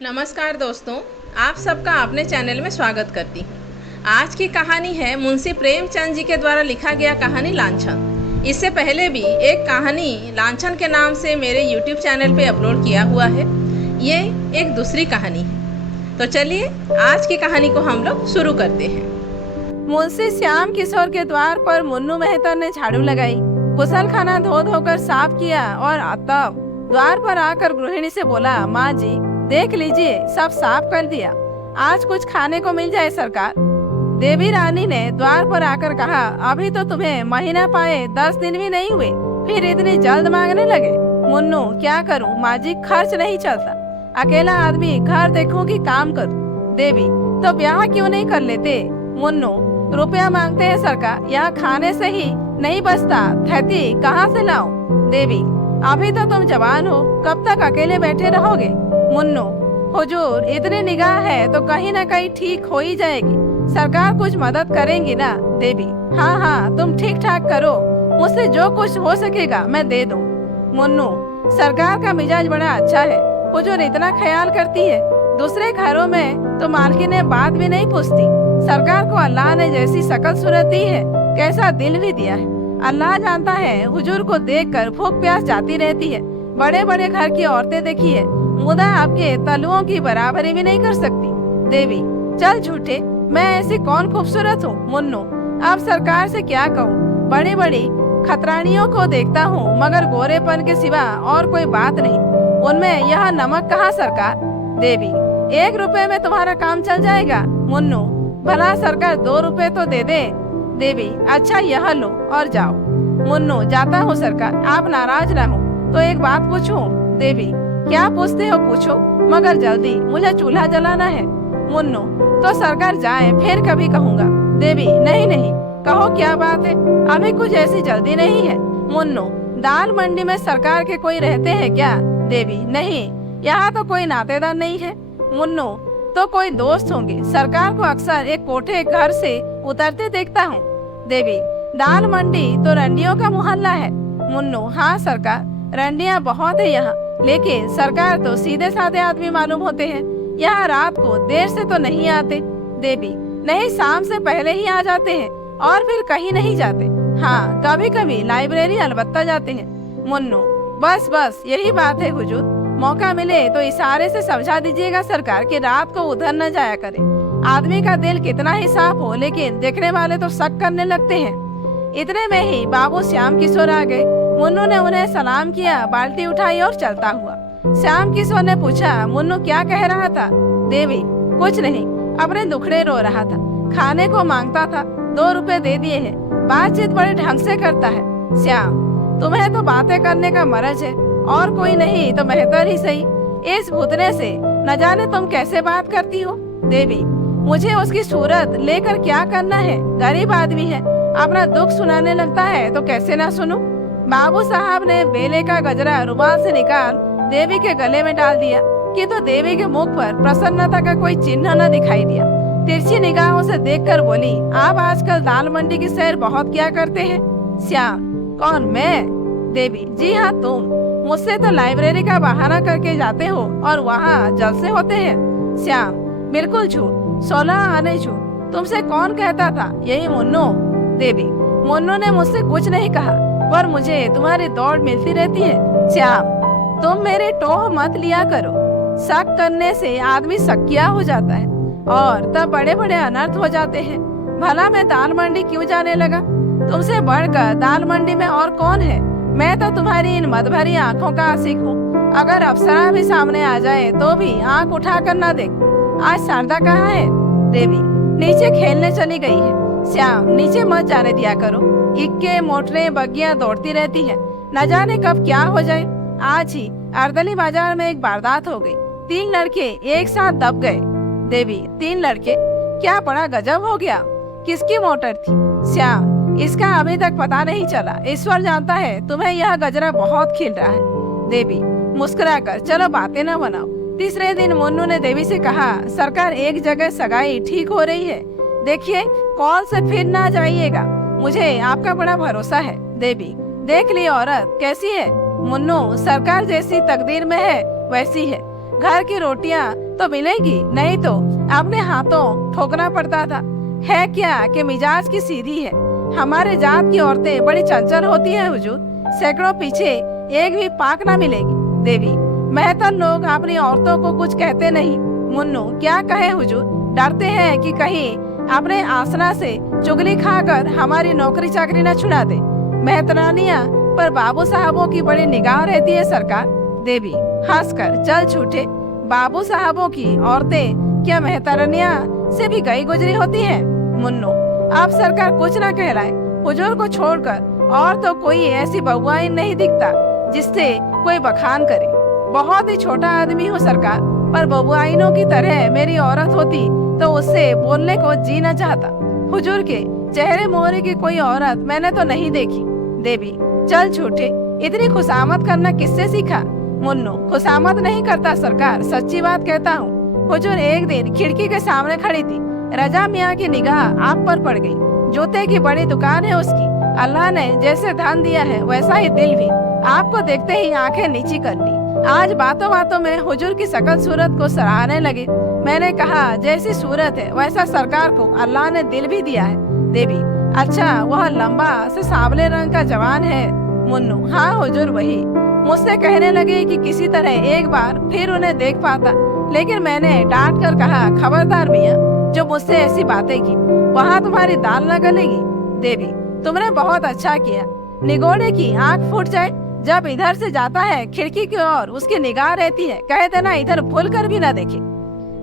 नमस्कार दोस्तों, आप सबका अपने चैनल में स्वागत करती हूँ। आज की कहानी है मुंशी प्रेमचंद जी के द्वारा लिखा गया कहानी लांछन। इससे पहले भी एक कहानी लांछन के नाम से मेरे YouTube चैनल पे अपलोड किया हुआ है। ये एक दूसरी कहानी है। तो चलिए आज की कहानी को हम लोग शुरू करते हैं। मुंशी श्याम किशोर के द्वार पर मुन्नू मेहता ने झाड़ू लगाई, गुसलखाना धो धोकर साफ किया और तब द्वार पर आकर गृहिणी से बोला, माँ जी देख लीजिए सब साफ कर दिया, आज कुछ खाने को मिल जाए सरकार। देवी रानी ने द्वार पर आकर कहा, अभी तो तुम्हें महीना पाए 10 दिन भी नहीं हुए, फिर इतनी जल्द मांगने लगे। मुन्नू क्या करूं माँ जी, खर्च नहीं चलता, अकेला आदमी घर देखूं कि काम करूं। देवी तो ब्याह क्यों नहीं कर लेते। मुन्नू रुपया मांगते हैं सरकार, यहाँ खाने से ही नहीं बचता, थैती कहाँ से लाऊं। देवी अभी तो तुम जवान हो, कब तक अकेले बैठे रहोगे। मुन्नू हुजूर इतनी निगाह है तो कहीं ना कहीं ठीक हो ही जाएगी, सरकार कुछ मदद करेंगी ना। देवी हाँ हाँ तुम ठीक ठाक करो, मुझसे जो कुछ हो सकेगा मैं दे दूं। मुन्नू सरकार का मिजाज बड़ा अच्छा है, हुजूर इतना ख्याल करती है, दूसरे घरों में तो मालकिन बात भी नहीं पूछती, सरकार को अल्लाह ने जैसी शकल सूरत दी है, कैसा दिल भी दिया है, अल्लाह जानता है। हुजूर को देखकर भूख प्यास जाती रहती है, बड़े बड़े घर की औरतें देखी है, मुदा आपके तलुओं की बराबरी भी नहीं कर सकती। देवी चल झूठे, मैं ऐसी कौन खूबसूरत हूँ। मुन्नू अब सरकार से क्या कहूँ, बड़ी बड़ी खतरानियों को देखता हूँ मगर गोरेपन के सिवा और कोई बात नहीं, उनमें यह नमक कहाँ सरकार। देवी 1 रुपए में तुम्हारा काम चल जाएगा। मुन्नू भला सरकार 2 रुपए तो दे दे। देवी अच्छा यह लो और जाओ। मुन्नू जाता हूँ सरकार, आप नाराज ना हो तो एक बात पूछूं। देवी क्या पूछते हो पूछो, मगर जल्दी, मुझे चूल्हा जलाना है। मुन्नू तो सरकार जाए फिर कभी कहूँगा। देवी नहीं नहीं कहो क्या बात है, अभी कुछ ऐसी जल्दी नहीं है। मुन्नू दाल मंडी में सरकार के कोई रहते हैं क्या। देवी नहीं, यहाँ तो कोई नातेदार नहीं है। मुन्नू तो कोई दोस्त होंगे, सरकार को अक्सर एक कोठे घर से उतरते देखता हूँ। देवी दाल मंडी तो रंडियों का मोहल्ला है। मुन्नू हाँ सरकार, रंडियाँ बहुत है यहाँ, लेकिन सरकार तो सीधे साधे आदमी मालूम होते हैं, यहाँ रात को देर से तो नहीं आते। देवी नहीं, शाम से पहले ही आ जाते हैं और फिर कहीं नहीं जाते। हाँ कभी कभी लाइब्रेरी अलबत्ता जाते हैं। मुन्नू बस बस यही बात है हुजूर, मौका मिले तो इशारे से समझा दीजिएगा सरकार कि रात को उधर न जाया करे। आदमी का दिल कितना ही साफ हो, लेकिन देखने वाले तो शक करने लगते हैं। इतने में ही बाबू श्याम किशोर आ गए। मुन्नू ने उन्हें सलाम किया, बाल्टी उठाई और चलता हुआ। श्याम किशोर ने पूछा, मुन्नू क्या कह रहा था। देवी कुछ नहीं, अपने दुखड़े रो रहा था, खाने को मांगता था, 2 रुपए दे दिए हैं, बातचीत बड़े ढंग से करता है। श्याम तुम्हें तो बातें करने का मरज है, और कोई नहीं तो बेहतर ही सही, इस भूतने से न जाने तुम कैसे बात करती हो। देवी मुझे उसकी सूरत लेकर क्या करना है, गरीब आदमी है, अपना दुख सुनाने लगता है तो कैसे ना सुनूं। बाबू साहब ने बेले का गजरा रुमाल से निकाल देवी के गले में डाल दिया कि तो देवी के मुख पर प्रसन्नता का कोई चिन्ह न दिखाई दिया। तिरछी निगाहों से देखकर बोली, आप आजकल दाल मंडी की सैर बहुत क्या करते हैं। श्याम कौन, मैं। देवी जी हाँ तुम, मुझसे तो लाइब्रेरी का बहाना करके जाते हो और वहाँ जलसे होते हैं। श्याम बिल्कुल झूठ, 16 आने झूठ, तुमसे कौन कहता था, यही मुन्नू। देवी मुन्नू ने मुझसे कुछ नहीं कहा, पर मुझे तुम्हारी दौड़ मिलती रहती है। श्याम तुम मेरे टोह मत लिया करो, शक करने से आदमी शकिया हो जाता है और तब बड़े बड़े अनर्थ हो जाते हैं। भला मैं दाल मंडी क्यों जाने लगा, तुमसे बढ़कर दाल मंडी में और कौन है। मैं तो तुम्हारी इन मदभरी आंखों का आशिक हूँ, अगर अप्सरा भी सामने आ जाए तो भी आंख उठा कर न देख। आज शारदा कहाँ है। देवी नीचे खेलने चली गई है। श्याम नीचे मत जाने दिया करो, इक्के मोटरें बग्गियां दौड़ती रहती हैं, न जाने कब क्या हो जाए। आज ही अर्दली बाजार में एक वारदात हो गई, 3 लड़के एक साथ दब गए। देवी 3 लड़के, क्या बड़ा गजब हो गया, किसकी मोटर थी। श्याम इसका अभी तक पता नहीं चला, ईश्वर जानता है, तुम्हें यह गजरा बहुत खिल रहा है। देवी मुस्कुराकर, चलो बातें न बनाओ। तीसरे दिन मुन्नू ने देवी से कहा, सरकार एक जगह सगाई ठीक हो रही है, देखिए कॉल से फिर ना जाइएगा, मुझे आपका बड़ा भरोसा है। देवी देख ली औरत कैसी है। मुन्नू सरकार जैसी तकदीर में है वैसी है, घर की रोटियां तो मिलेगी, नहीं तो अपने हाथों ठोकना पड़ता था। है क्या कि मिजाज की सीधी है। हमारे जात की औरतें बड़ी चंचल होती है हुजूर, सैकड़ों पीछे एक भी पाक ना मिलेगी। देवी, मेहतर लोग अपनी औरतों को कुछ कहते नहीं। मुन्नू, क्या कहे हुजूर, डरते हैं कि कहीं अपने आसना से चुगली खाकर हमारी नौकरी चाकरी न छुड़ा दे। मेहतरानियां पर बाबू साहबों की बड़ी निगाह रहती है सरकार। देवी हंसकर चल छूटे। बाबू साहबों की औरतें क्या मेहतरानियां से भी गई गुजरी होती हैं? मुन्नू, आप सरकार कुछ ना कहलाए, हुजूर को छोड़कर और तो कोई ऐसी बउआई नहीं दिखता जिससे कोई बखान करे। बहुत ही छोटा आदमी हूँ सरकार, पर बबुआइनों की तरह मेरी औरत होती तो उससे बोलने को जी न चाहता। हुजूर के चेहरे मोहरे की कोई औरत मैंने तो नहीं देखी। देवी चल छूटे, इतनी खुशामद करना किससे सीखा? मुन्नू, खुशामद नहीं करता सरकार, सच्ची बात कहता हूँ। हुजूर एक दिन खिड़की के सामने खड़ी थी, रजा मियाँ की निगाह आप पर पड़ गई। जूते की बड़ी दुकान है उसकी, अल्लाह ने जैसे धन दिया है वैसा ही दिल भी। आपको देखते ही आंखें नीची कर ली। आज बातों बातों में हुजूर की शकल सूरत को सराहने लगे। मैंने कहा जैसी सूरत है वैसा सरकार को अल्लाह ने दिल भी दिया है। देवी, अच्छा वह लंबा से सांवले रंग का जवान है? मुन्नू, हाँ हुजूर वही। मुझसे कहने लगे कि किसी तरह एक बार फिर उन्हें देख पाता, लेकिन मैंने डांट कर कहा खबरदार मियाँ, जो मुझसे ऐसी बातें की वहाँ तुम्हारी दाल न गलेगी। देवी, तुमने बहुत अच्छा किया। निगोड़े की आंख फूट जाए, जब इधर से जाता है खिड़की की ओर उसकी निगाह रहती है, कह देना इधर भूल कर भी न देखे।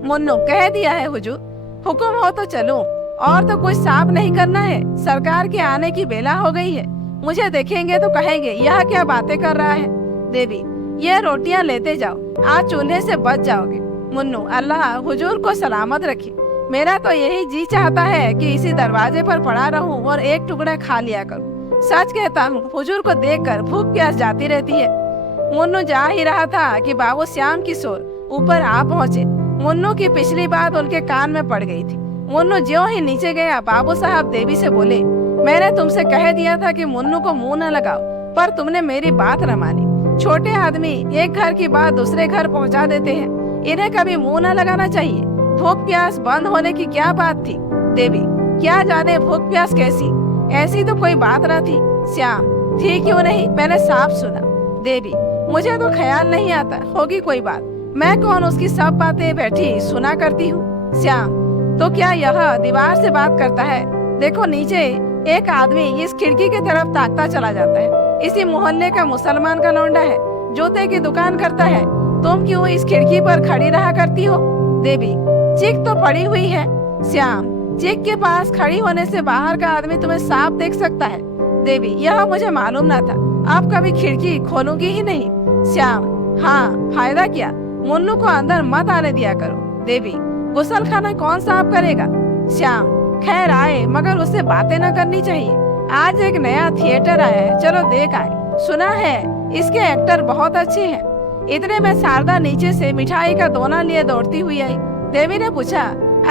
मुन्नू, कह दिया है हुजूर, हुक्म हो तो चलो, और तो कुछ साफ नहीं करना है। सरकार के आने की बेला हो गई है, मुझे देखेंगे तो कहेंगे यह क्या बातें कर रहा है। देवी, ये रोटियां लेते जाओ, आज चूल्हे से बच जाओगे। मुन्नू, अल्लाह हुजूर को सलामत रखे। मेरा तो यही जी चाहता है कि इसी दरवाजे पर पड़ा रहूं और एक टुकड़ा खा लिया करूं। सच कहता हूँ, हुजूर को देखकर भूख प्यास जाती रहती है। मुन्नू जा ही रहा था कि बाबू श्याम किशोर ऊपर आ पहुँचे। मुन्नू की पिछली बात उनके कान में पड़ गई थी। मुन्नू ज्यों ही नीचे गया, बाबू साहब देवी से बोले, मैंने तुमसे कह दिया था कि मुन्नू को मुंह न लगाओ, पर तुमने मेरी बात न मानी। छोटे आदमी एक घर की बात दूसरे घर पहुंचा देते हैं, इन्हें कभी मुंह न लगाना चाहिए। भूख प्यास बंद होने की क्या बात थी? देवी, क्या जाने भूख प्यास कैसी, ऐसी तो कोई बात न थी। श्याम, थी क्यों नहीं, मैंने साफ सुना। देवी, मुझे तो ख्याल नहीं आता होगी कोई बात, मैं कौन उसकी सब बातें बैठी सुना करती हूँ। श्याम, तो क्या यह दीवार से बात करता है? देखो नीचे एक आदमी इस खिड़की की तरफ ताकता चला जाता है। इसी मोहल्ले का मुसलमान का लौंडा है, जूते की दुकान करता है। तुम क्यों इस खिड़की पर खड़ी रहा करती हो? देवी, चिक तो पड़ी हुई है। श्याम, चिक के पास खड़ी होने से बाहर का आदमी तुम्हें साफ देख सकता है। देवी, यह मुझे मालूम न था, अब कभी खिड़की खोलूंगी ही नहीं। श्याम, हाँ, फायदा क्या, मुन्नू को अंदर मत आने दिया करो। देवी, गुसल खाना कौन साफ करेगा? श्याम, खैर आए, मगर उससे बातें न करनी चाहिए। आज एक नया थिएटर आया है, चलो देख आए। सुना है इसके एक्टर बहुत अच्छे हैं। इतने में शारदा नीचे से मिठाई का दोना लिए दौड़ती हुई आई। देवी ने पूछा,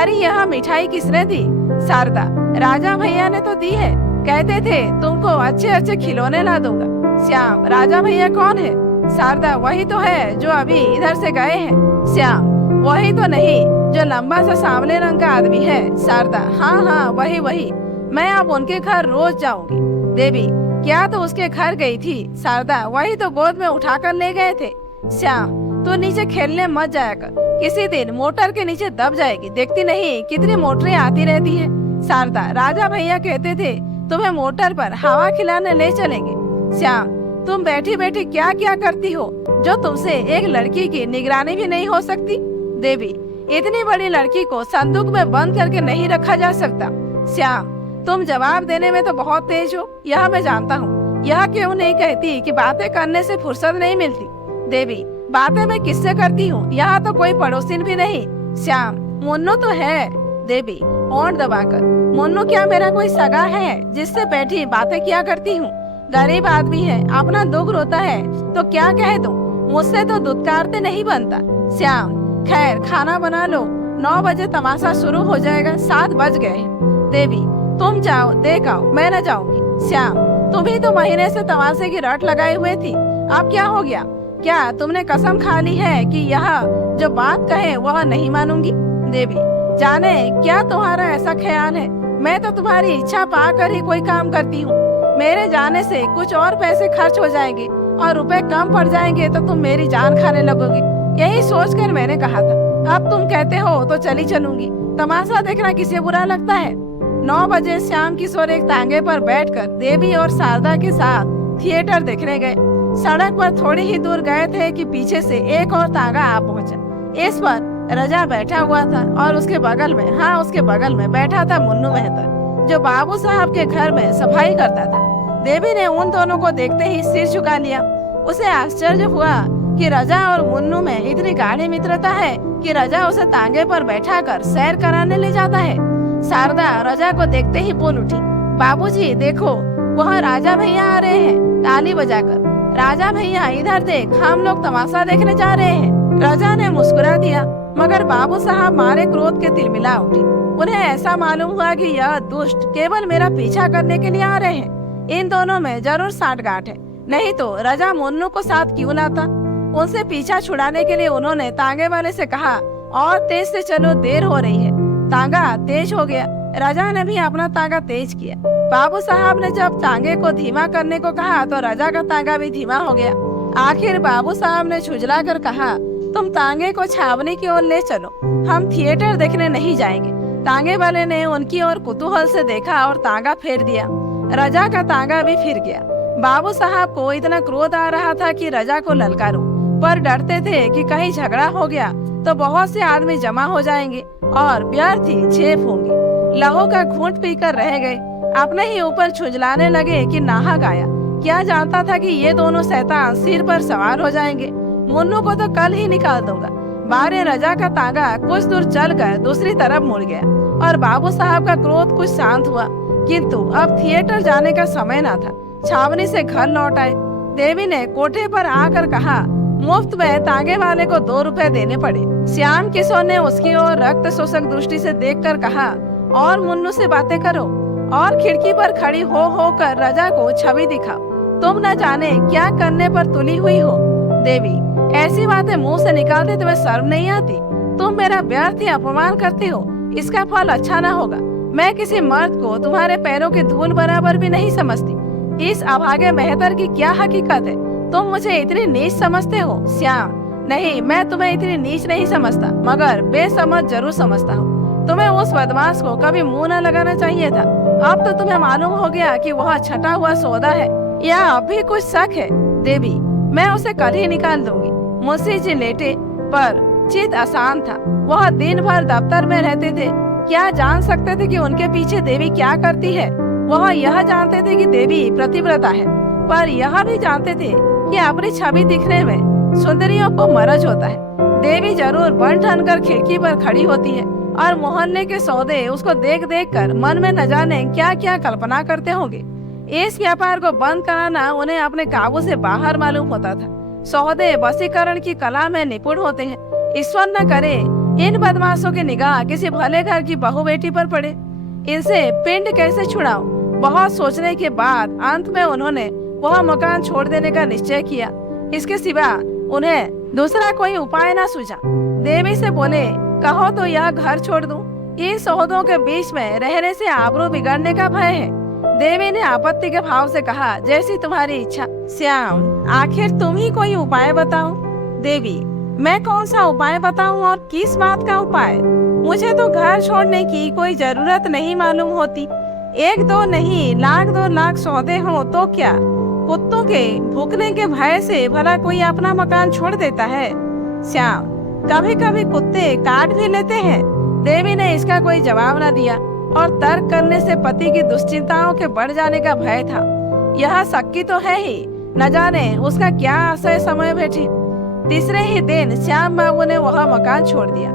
अरे यह मिठाई किसने दी? शारदा, राजा भैया ने तो दी है, कहते थे तुमको अच्छे अच्छे खिलौने ला दूंगा। श्याम, राजा भैया कौन है? शारदा, वही तो है जो अभी इधर से गए हैं। श्याम, वही तो नहीं जो लंबा सा सांवले रंग का आदमी है। शारदा, हाँ हाँ वही वही, मैं अब उनके घर रोज जाऊंगी। देवी, क्या तो उसके घर गई थी? शारदा, वही तो गोद में उठाकर ले गए थे। श्याम, तू नीचे खेलने मत जाया कर, किसी दिन मोटर के नीचे दब जाएगी, देखती नहीं कितनी मोटरें आती रहती है। शारदा, राजा भैया कहते थे तुम्हें मोटर पर हवा खिलाने ले चलेंगे। श्याम, तुम बैठी बैठी क्या क्या करती हो जो तुमसे एक लड़की की निगरानी भी नहीं हो सकती? देवी, इतनी बड़ी लड़की को संदूक में बंद करके नहीं रखा जा सकता। श्याम, तुम जवाब देने में तो बहुत तेज हो, यह मैं जानता हूँ। यह क्यों नहीं कहती कि बातें करने से फुर्सत नहीं मिलती? देवी, बातें मैं किससे करती हूँ, यहाँ तो कोई पड़ोसिन भी नहीं। श्याम, मुन्नू तो है। देवी, होंठ दबाकर, मुन्नू क्या मेरा कोई सगा है जिससे बैठी बातें किया करती हूँ? गरीब आदमी है, अपना दुख रोता है तो क्या कह दूं, मुझसे तो दुत्कारते नहीं बनता। श्याम, खैर खाना बना लो, 9 बजे तमाशा शुरू हो जाएगा, 7 बज गए। देवी, तुम जाओ देख आओ, मैं न जाऊंगी। श्याम, तुम ही तो महीने से तमाशे की रट लगाई हुए थी, अब क्या हो गया? क्या तुमने कसम खा ली है कि यह जो बात कहे वह नहीं मानूंगी? देवी, जाने क्या तुम्हारा ऐसा ख्याल है, मैं तो तुम्हारी इच्छा पाकर ही कोई काम करती हूँ। मेरे जाने से कुछ और पैसे खर्च हो जाएंगे और रुपए कम पड़ जाएंगे तो तुम मेरी जान खाने लगोगी। यही सोचकर मैंने कहा था, अब तुम कहते हो तो चली चलूंगी। तमाशा देखना किसे बुरा लगता है? 9 बजे श्याम किशोर एक तांगे पर बैठकर देवी और शारदा के साथ थिएटर देखने गए। सड़क पर थोड़ी ही दूर गए थे कि पीछे से एक और तांगा आ पहुंचा। इस पर रजा बैठा हुआ था और उसके बगल में बैठा था मुन्नू मेहता, जो बाबू साहब के घर में सफाई करता था। देवी ने उन दोनों को देखते ही सिर झुका लिया। उसे आश्चर्य हुआ कि रजा और मुन्नू में इतनी गाढ़ी मित्रता है कि रजा उसे तांगे पर बैठाकर सैर कराने ले जाता है। शारदा रजा को देखते ही बोल उठी, बाबूजी देखो, वह राजा भैया आ रहे हैं ताली बजाकर। राजा भैया इधर देख, हम लोग तमाशा देखने जा रहे हैं। रजा ने मुस्कुरा दिया, मगर बाबू साहब मारे क्रोध के तिलमिला उठी। उन्हें ऐसा मालूम हुआ कि यह दुष्ट केवल मेरा पीछा करने के लिए आ रहे हैं। इन दोनों में जरूर साठगांठ है, नहीं तो रजा मुन्नू को साथ क्यों लाता? उनसे पीछा छुड़ाने के लिए उन्होंने तांगे वाले से कहा, और तेज से चलो, देर हो रही है। तांगा तेज हो गया। रजा ने भी अपना तांगा तेज किया। बाबू साहब ने जब तांगे को धीमा करने को कहा तो रजा का तांगा भी धीमा हो गया। आखिर बाबू साहब ने झुंझला कर कहा, तुम तांगे को छावनी की ओर ले चलो, हम थिएटर देखने नहीं जाएंगे। तांगे वाले ने उनकी ओर कुतूहल से देखा और तांगा फेर दिया। रजा का तांगा भी फिर गया। बाबू साहब को इतना क्रोध आ रहा था कि रजा को ललकारूं, पर डरते थे कि कहीं झगड़ा हो गया तो बहुत से आदमी जमा हो जाएंगे और व्यर्थ ही झेप होंगी। लहू का घूंट पीकर रह गए। अपने ही ऊपर छुझलाने लगे कि नाहक आया। क्या जानता था कि ये दोनों शैतान सिर पर सवार हो जाएंगे। मुन्नू को तो कल ही निकाल दूंगा। बारे रजा का तांगा कुछ दूर चलकर दूसरी तरफ मुड़ गया और बाबू साहब का क्रोध कुछ शांत हुआ, किंतु अब थिएटर जाने का समय न था। छावनी से घर लौट आए। देवी ने कोठे पर आकर कहा, मुफ्त में तांगे वाले को 2 रुपए देने पड़े। श्याम किशोर ने उसकी ओर रक्त शोषक दृष्टि से देखकर कहा, और मुन्नू से बातें करो और खिड़की पर खड़ी हो कर रजा को छवि दिखाओ। तुम न जाने क्या करने पर तुली हुई हो। देवी, ऐसी बातें मुंह से निकालते तुम्हें शर्म नहीं आती? तुम मेरा व्यर्थ ही अपमान करते हो, इसका फल अच्छा न होगा। मैं किसी मर्द को तुम्हारे पैरों की धूल बराबर भी नहीं समझती। इस अभागे मेहतर की क्या हकीकत है? तुम मुझे इतनी नीच समझते हो? श्याम, नहीं, मैं तुम्हें इतनी नीच नहीं समझता, मगर बेसमझ जरूर समझता हूँ। तुम्हें उस बदमाश को कभी मुंह न लगाना चाहिए था। अब तो तुम्हें मालूम हो गया कि वह छटा हुआ सौदा है, या अभी कुछ शक है? देवी, मैं उसे कल ही निकाल दूंगी। मुंशी जी लेटे, पर चित आसान था। वह दिन भर दफ्तर में रहते थे। क्या जान सकते थे कि उनके पीछे देवी क्या करती है? वह यह जानते थे कि देवी प्रतिव्रता है, पर यह भी जानते थे कि अपनी छवि दिखने में सुंदरियों को मरज होता है। देवी जरूर बन ठन कर खिड़की पर खड़ी होती है और मोहल्ले के सौदे उसको देख देख कर मन में न जाने क्या क्या कल्पना करते होंगे। इस व्यापार को बंद कराना उन्हें अपने काबू से बाहर मालूम होता था। सौदे वशीकरण की कला में निपुण होते हैं। ईश्वर न करे इन बदमाशों की निगाह किसी भले घर की बहू बेटी पर पड़े। इनसे पिंड कैसे छुड़ाऊं? बहुत सोचने के बाद अंत में उन्होंने वह मकान छोड़ देने का निश्चय किया। इसके सिवा उन्हें दूसरा कोई उपाय न सूझा। देवी से बोले, कहो तो यह घर छोड़ दूं? इन सौदों के बीच में रहने से आबरू बिगड़ने का भय है। देवी ने आपत्ति के भाव से कहा, जैसी तुम्हारी इच्छा। श्याम, आखिर तुम ही कोई उपाय बताओ। देवी, मैं कौन सा उपाय बताऊं और किस बात का उपाय? मुझे तो घर छोड़ने की कोई जरूरत नहीं मालूम होती। 1-2 नहीं, लाख 2 लाख सौदे हो तो क्या? कुत्तों के भूखने के भय से भला कोई अपना मकान छोड़ देता है? श्याम, कभी कभी कुत्ते काट भी लेते हैं। देवी ने इसका कोई जवाब न दिया और तर्क करने से पति की दुश्चिंताओं के बढ़ जाने का भय था। यह शक्की तो है ही, न जाने उसका क्या आशय समय बैठे। तीसरे ही दिन श्याम बाबू ने वह मकान छोड़ दिया।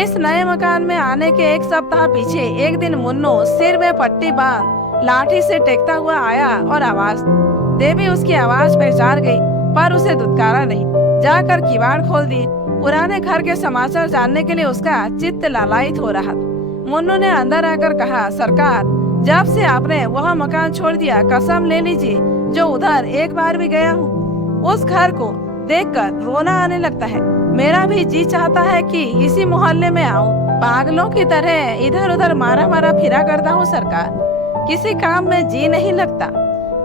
इस नए मकान में आने के 1 सप्ताह पीछे एक दिन मुन्नू सिर में पट्टी बांध लाठी से टेकता हुआ आया और आवाज दी। देवी उसकी आवाज पहचान गई, पर उसे दुत्कारा नहीं। जाकर किवाड़ खोल दिए। पुराने घर के समाचार जानने के लिए उसका चित्त लालायित हो रहा था। मुन्नू ने अंदर आकर कहा, सरकार, जब से आपने वह मकान छोड़ दिया, कसम ले लीजिए जो उधर एक बार भी गया हूँ, उस घर को देखकर रोना आने लगता है। मेरा भी जी चाहता है कि इसी मोहल्ले में आऊं। पागलों की तरह इधर उधर मारा मारा फिरा करता हूँ सरकार। किसी काम में जी नहीं लगता,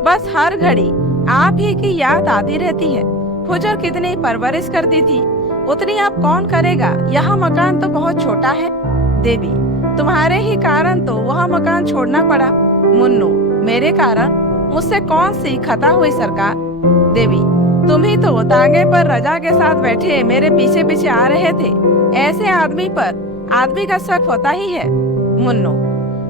बस हर घड़ी आप ही की याद आती रहती है। हुजूर कितनी परवरिश करती थी, उतनी आप कौन करेगा। यहाँ मकान तो बहुत छोटा है। देवी, तुम्हारे ही कारण तो वहाँ मकान छोड़ना पड़ा। मुन्नू, मेरे कारण? मुझसे कौन सी खता हुई सरकार? देवी, तुम ही तो तांगे पर रजा के साथ बैठे मेरे पीछे पीछे आ रहे थे। ऐसे आदमी पर आदमी का शक होता ही है। मुन्नू,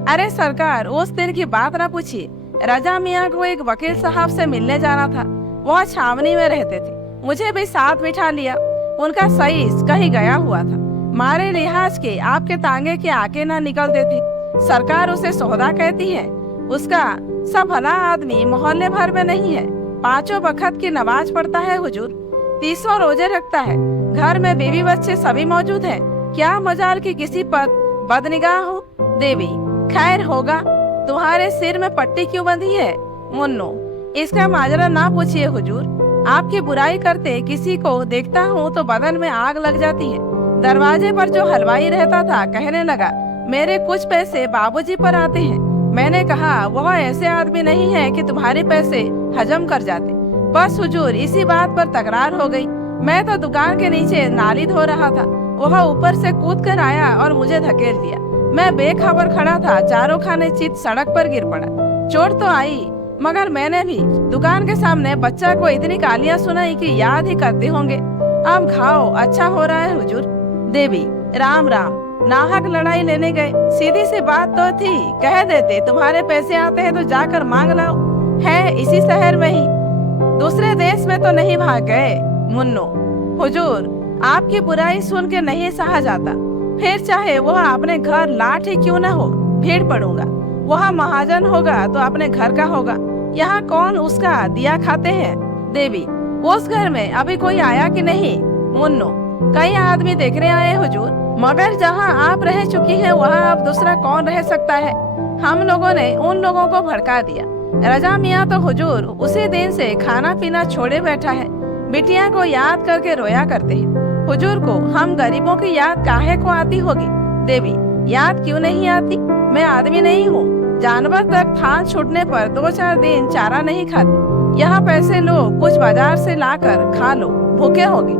अरे सरकार, उस दिन की बात ना पूछिए। रजा मियाँ को एक वकील साहब से मिलने जाना था। वह छावनी में रहते थे, मुझे भी साथ बिठा लिया। उनका सईस कहीं गया हुआ था। मारे लिहाज के आपके तांगे के आके ना निकलते थे। सरकार उसे सौदा कहती है। उसका सब भला आदमी मोहल्ले भर में नहीं है। 5 वक्त की नमाज पढ़ता है हुजूर, 30 रोजे रखता है। घर में बीवी बच्चे सभी मौजूद हैं। क्या मजाल की किसी पर बदनिगाह हो। देवी, खैर होगा। तुम्हारे सिर में पट्टी क्यों बंधी है? मुन्नू, इसका माजरा ना पूछिए हुजूर। आपकी बुराई करते किसी को देखता हूँ तो बदन में आग लग जाती है। दरवाजे पर जो हलवाई रहता था कहने लगा, मेरे कुछ पैसे बाबूजी पर आते हैं। मैंने कहा, वह ऐसे आदमी नहीं है कि तुम्हारे पैसे हजम कर जाते। बस हुजूर, इसी बात पर तकरार हो गई। मैं तो दुकान के नीचे नाली धो रहा था, वह ऊपर से कूद कर आया और मुझे धकेल दिया। मैं बेखबर खड़ा था, चारों खाने चित सड़क पर गिर पड़ा। चोट तो आई, मगर मैंने भी दुकान के सामने बच्चा को इतनी गालियां सुनाई कि याद ही करते होंगे। अब घाव अच्छा हो रहा है हुजूर। देवी, राम राम। नाहक लड़ाई लेने गए, सीधी सी बात तो थी, कह देते तुम्हारे पैसे आते हैं तो जाकर मांग लाओ। है इसी शहर में ही, दूसरे देश में तो नहीं भाग गए। मुन्नो, हुजूर, आपकी बुराई सुन के नहीं सहा जाता। फिर चाहे वह अपने घर लाट ही क्यों न हो, भीड़ पड़ूंगा। वह महाजन होगा तो अपने घर का होगा। यहाँ कौन उसका दिया खाते हैं। देवी, उस घर में अभी कोई आया कि नहीं? मुन्नो, कई आदमी देखने आए हुजूर, मगर जहाँ आप रह चुकी हैं वहाँ अब दूसरा कौन रह सकता है। हम लोगों ने उन लोगों को भड़का दिया। रजा मियाँ तो हुजूर उसी दिन से खाना पीना छोड़े बैठा है। बिटिया को याद करके रोया करते हैं। हुजूर को हम गरीबों की याद काहे को आती होगी? देवी, याद क्यों नहीं आती? मैं आदमी नहीं हूँ। जानवर तक फांद छूटने पर 2-4 दिन चारा नहीं खाते। यहाँ पैसे लो, कुछ बाजार से लाकर खा लो, भूखे होगे।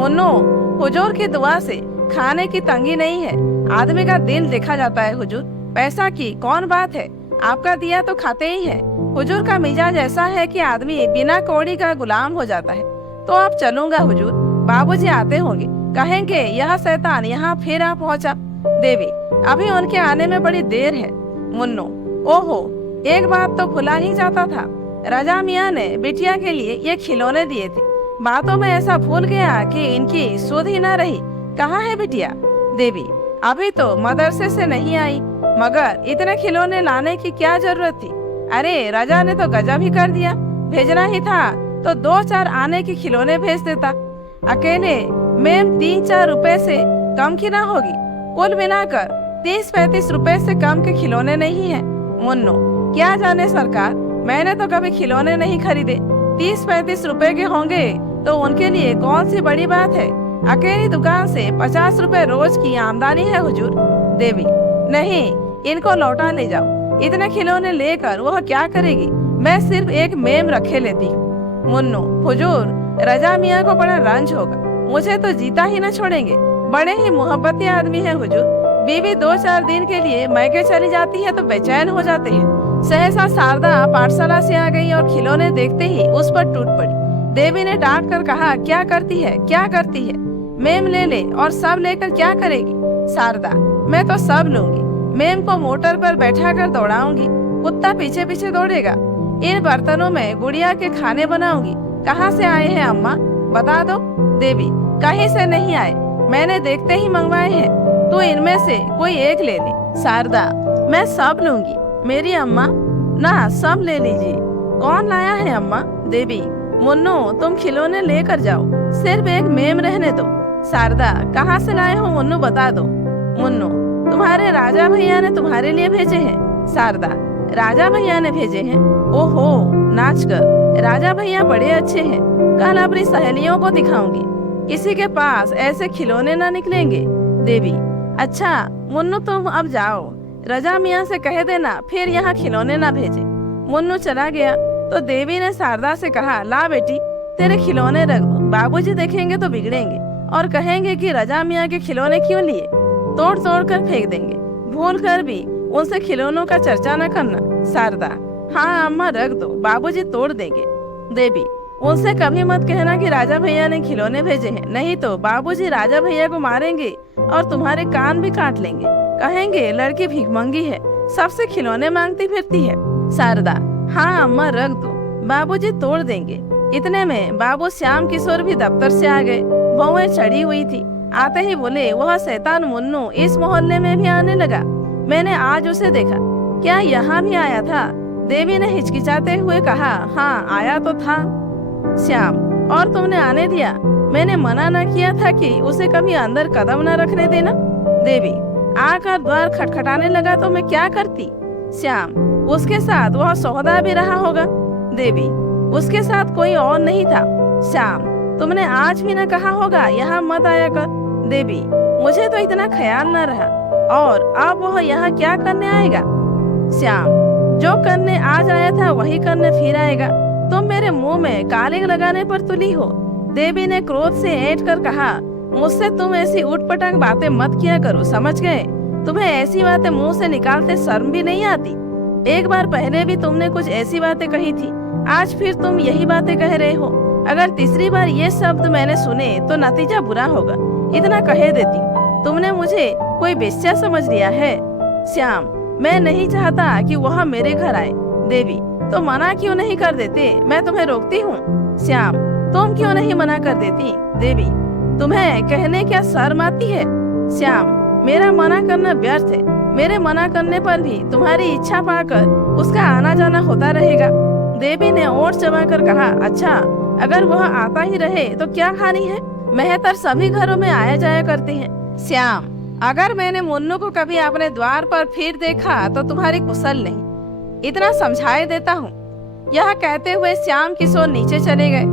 मुन्नो, हुजूर की दुआ से खाने की तंगी नहीं है। आदमी का दिल देखा जाता है हुजूर, पैसा की कौन बात है। आपका दिया तो खाते ही है। हुजूर का मिजाज ऐसा है कि आदमी बिना कौड़ी का गुलाम हो जाता है। तो अब चलूंगा हुजूर, बाबूजी आते होंगे, कहेंगे यह शैतान यहाँ फिर आ पहुँचा। देवी, अभी उनके आने में बड़ी देर है। मुन्नो, ओहो, एक बात तो भुला ही जाता था। रजा मियाँ ने बिटिया के लिए ये खिलौने दिए थे। बातों में ऐसा भूल गया कि इनकी सुध ही न रही। कहाँ है बिटिया? देवी, अभी तो मदरसे से नहीं आई, मगर इतने खिलौने लाने की क्या जरूरत थी? अरे राजा ने तो गजब ही कर दिया। भेजना ही था तो 2-4 आने के खिलौने भेज देता। अकेले मैम 3-4 रुपए से कम की ना होगी। कुल मिलाकर 30-35 रुपए से कम के खिलौने नहीं है। मुन्नो, क्या जाने सरकार, मैंने तो कभी खिलौने नहीं खरीदे। 30-35 रुपए के होंगे तो उनके लिए कौन सी बड़ी बात है। अकेली दुकान से 50 रुपए रोज की आमदनी है हुजूर। देवी, नहीं, इनको लौटा ले जाओ। इतने खिलौने लेकर वह क्या करेगी? मैं सिर्फ एक मेम रखे लेती हूँ। मुन्नो, हुजूर, रजा मियाँ को बड़ा रंज होगा, मुझे तो जीता ही न छोड़ेंगे। बड़े ही मोहब्बती आदमी है हुजूर। बीवी 2-4 दिन के लिए मैके चली जाती है तो बेचैन हो जाते हैं। सहसा शारदा पाठशाला से आ गई और खिलौने देखते ही उस पर टूट पड़ी। देवी ने डांट कर कहा, क्या करती है, क्या करती है? मेम ले ले, और सब लेकर क्या करेगी? शारदा, मैं तो सब लूंगी। मेम को मोटर पर बैठा कर दौड़ाऊंगी, कुत्ता पीछे पीछे दौड़ेगा। इन बर्तनों में गुड़िया के खाने बनाऊंगी। कहाँ से आए हैं अम्मा, बता दो। देवी, कहीं से नहीं आए, मैंने देखते ही मंगवाए हैं। तू इनमें से कोई एक ले ले। शारदा, मैं सब लूंगी मेरी अम्मा। ना, सब ले लीजिए। कौन लाया है अम्मा? देवी, मुन्नो, तुम खिलौने लेकर जाओ, सिर्फ एक मेम रहने दो। शारदा, कहाँ से लाए हो मुन्नो, बता दो। मुन्नो, तुम्हारे राजा भैया ने तुम्हारे लिए भेजे हैं। शारदा, राजा भैया ने भेजे हैं? ओहो, नाच कर राजा भैया बड़े अच्छे हैं, कल अपनी सहेलियों को दिखाऊंगी, किसी के पास ऐसे खिलौने ना निकलेंगे। देवी, अच्छा मुन्नू तुम अब जाओ, रजा मियाँ से कह देना फिर यहाँ खिलौने ना भेजे। मुन्नू चला गया तो देवी ने शारदा से कहा, ला बेटी तेरे खिलौने रख दो, बाबूजी देखेंगे तो बिगड़ेंगे और कहेंगे कि रजा मियाँ के खिलौने क्यों लिए, तोड़ तोड़ कर फेंक देंगे। भूल कर भी उनसे खिलौनों का चर्चा न करना। शारदा, हाँ अम्मा रख दो, बाबूजी तोड़ देंगे। देवी, उनसे कभी मत कहना कि राजा भैया ने खिलौने भेजे हैं, नहीं तो बाबूजी राजा भैया को मारेंगे और तुम्हारे कान भी काट लेंगे, कहेंगे लड़की भिखमंगी है, सबसे खिलौने मांगती फिरती है। शारदा, हाँ अम्मा रख दो, बाबूजी तोड़ देंगे। इतने में बाबू श्याम किशोर भी दफ्तर से आ गए। बहुएं चढ़ी हुई थी, आते ही बोले, वह शैतान मुन्नू इस मोहल्ले में भी आने लगा, मैंने आज उसे देखा, क्या यहाँ भी आया था? देवी ने हिचकिचाते हुए कहा, हाँ आया तो था। श्याम, और तुमने आने दिया? मैंने मना न किया था कि उसे कभी अंदर कदम न रखने देना। देवी, आकर द्वार खटखटाने लगा तो मैं क्या करती? श्याम, उसके साथ वह सौदा भी रहा होगा। देवी, उसके साथ कोई और नहीं था। श्याम, तुमने आज भी न कहा होगा यहाँ मत आया कर। देवी, मुझे तो इतना ख्याल न रहा, और अब वह यहाँ क्या करने आएगा? श्याम, जो करने आज आया था वही करने फिर आएगा, तुम मेरे मुंह में कालिंग लगाने पर तुली हो। देवी ने क्रोध से ऐंठ कर कहा, मुझसे तुम ऐसी उटपटांग बातें मत किया करो, समझ गए? तुम्हें ऐसी बातें मुंह से निकालते शर्म भी नहीं आती? एक बार पहले भी तुमने कुछ ऐसी बातें कही थी, आज फिर तुम यही बातें कह रहे हो। अगर तीसरी बार ये शब्द मैंने सुने तो नतीजा बुरा होगा, इतना कह देती। तुमने मुझे कोई बेस्या समझ लिया है। श्याम, मैं नहीं चाहता कि वह मेरे घर आए। देवी, तो मना क्यों नहीं कर देते, मैं तुम्हें रोकती हूँ। श्याम, तुम क्यों नहीं मना कर देती? देवी, तुम्हें कहने क्या शर्म आती है? श्याम, मेरा मना करना व्यर्थ है, मेरे मना करने पर भी तुम्हारी इच्छा पाकर उसका आना जाना होता रहेगा। देवी ने ओठ चबाकर कहा, अच्छा अगर वह आता ही रहे तो क्या हानि है, मेहतर सभी घरों में आया जाया करते हैं। श्याम, अगर मैंने मुन्नू को कभी अपने द्वार पर फिर देखा तो तुम्हारी कुशल नहीं, इतना समझाए देता हूँ। यह कहते हुए श्याम किशोर नीचे चले गए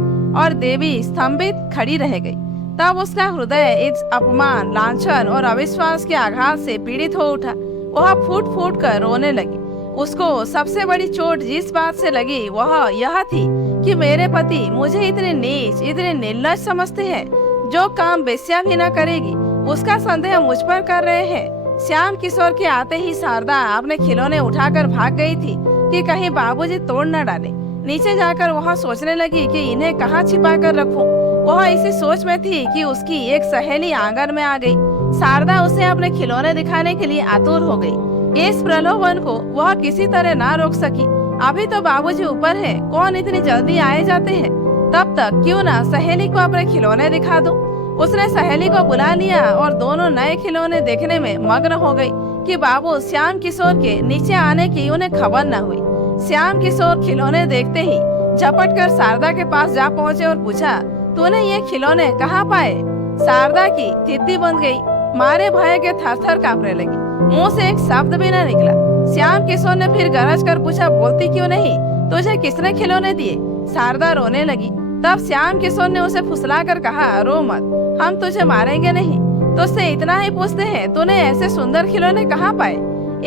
और देवी स्तंभित खड़ी रह गई। तब उसका हृदय इस अपमान, लांछन और अविश्वास के आघात से पीड़ित हो उठा। वह फूट फूट कर रोने लगी। उसको सबसे बड़ी चोट जिस बात से लगी वह यह थी कि मेरे पति मुझे इतने नीच, इतने निर्लज समझते हैं, जो काम बेस्या भी न करेगी उसका संदेह मुझ पर कर रहे हैं। श्याम किशोर के आते ही शारदा अपने खिलौने उठाकर भाग गई थी कि कहीं बाबूजी तोड़ न डाले। नीचे जाकर वह सोचने लगी कि इन्हें कहाँ छिपा कर रखूं। वह इसी सोच में थी कि उसकी एक सहेली आंगन में आ गई। शारदा उसे अपने खिलौने दिखाने के लिए आतुर हो गई। इस प्रलोभन को वह किसी तरह ना रोक सकी। अभी तो बाबूजी ऊपर है, कौन इतनी जल्दी आए जाते हैं, तब तक क्यों ना सहेली को अपने खिलौने दिखा दूं। उसने सहेली को बुला लिया और दोनों नए खिलौने देखने में मग्न हो गई कि बाबू श्याम किशोर के नीचे आने की उन्हें खबर न हुई। श्याम किशोर खिलौने देखते ही झपट कर शारदा के पास जा पहुँचे और पूछा, तूने ये खिलौने कहाँ पाए? शारदा की थित्ती बंध गई, मारे भय के थर-थर कांपने लगी, मुंह से एक शब्द भी न निकला। श्याम किशोर ने फिर गरज कर पूछा, बोलती क्यों नहीं, तुझे किसने खिलौने दिए? शारदा रोने लगी। तब श्याम किशोर ने उसे फुसला कर कहा, रो मत, हम तुझे मारेंगे नहीं, तुझसे इतना ही पूछते हैं, तूने ऐसे सुंदर खिलौने कहाँ पाए?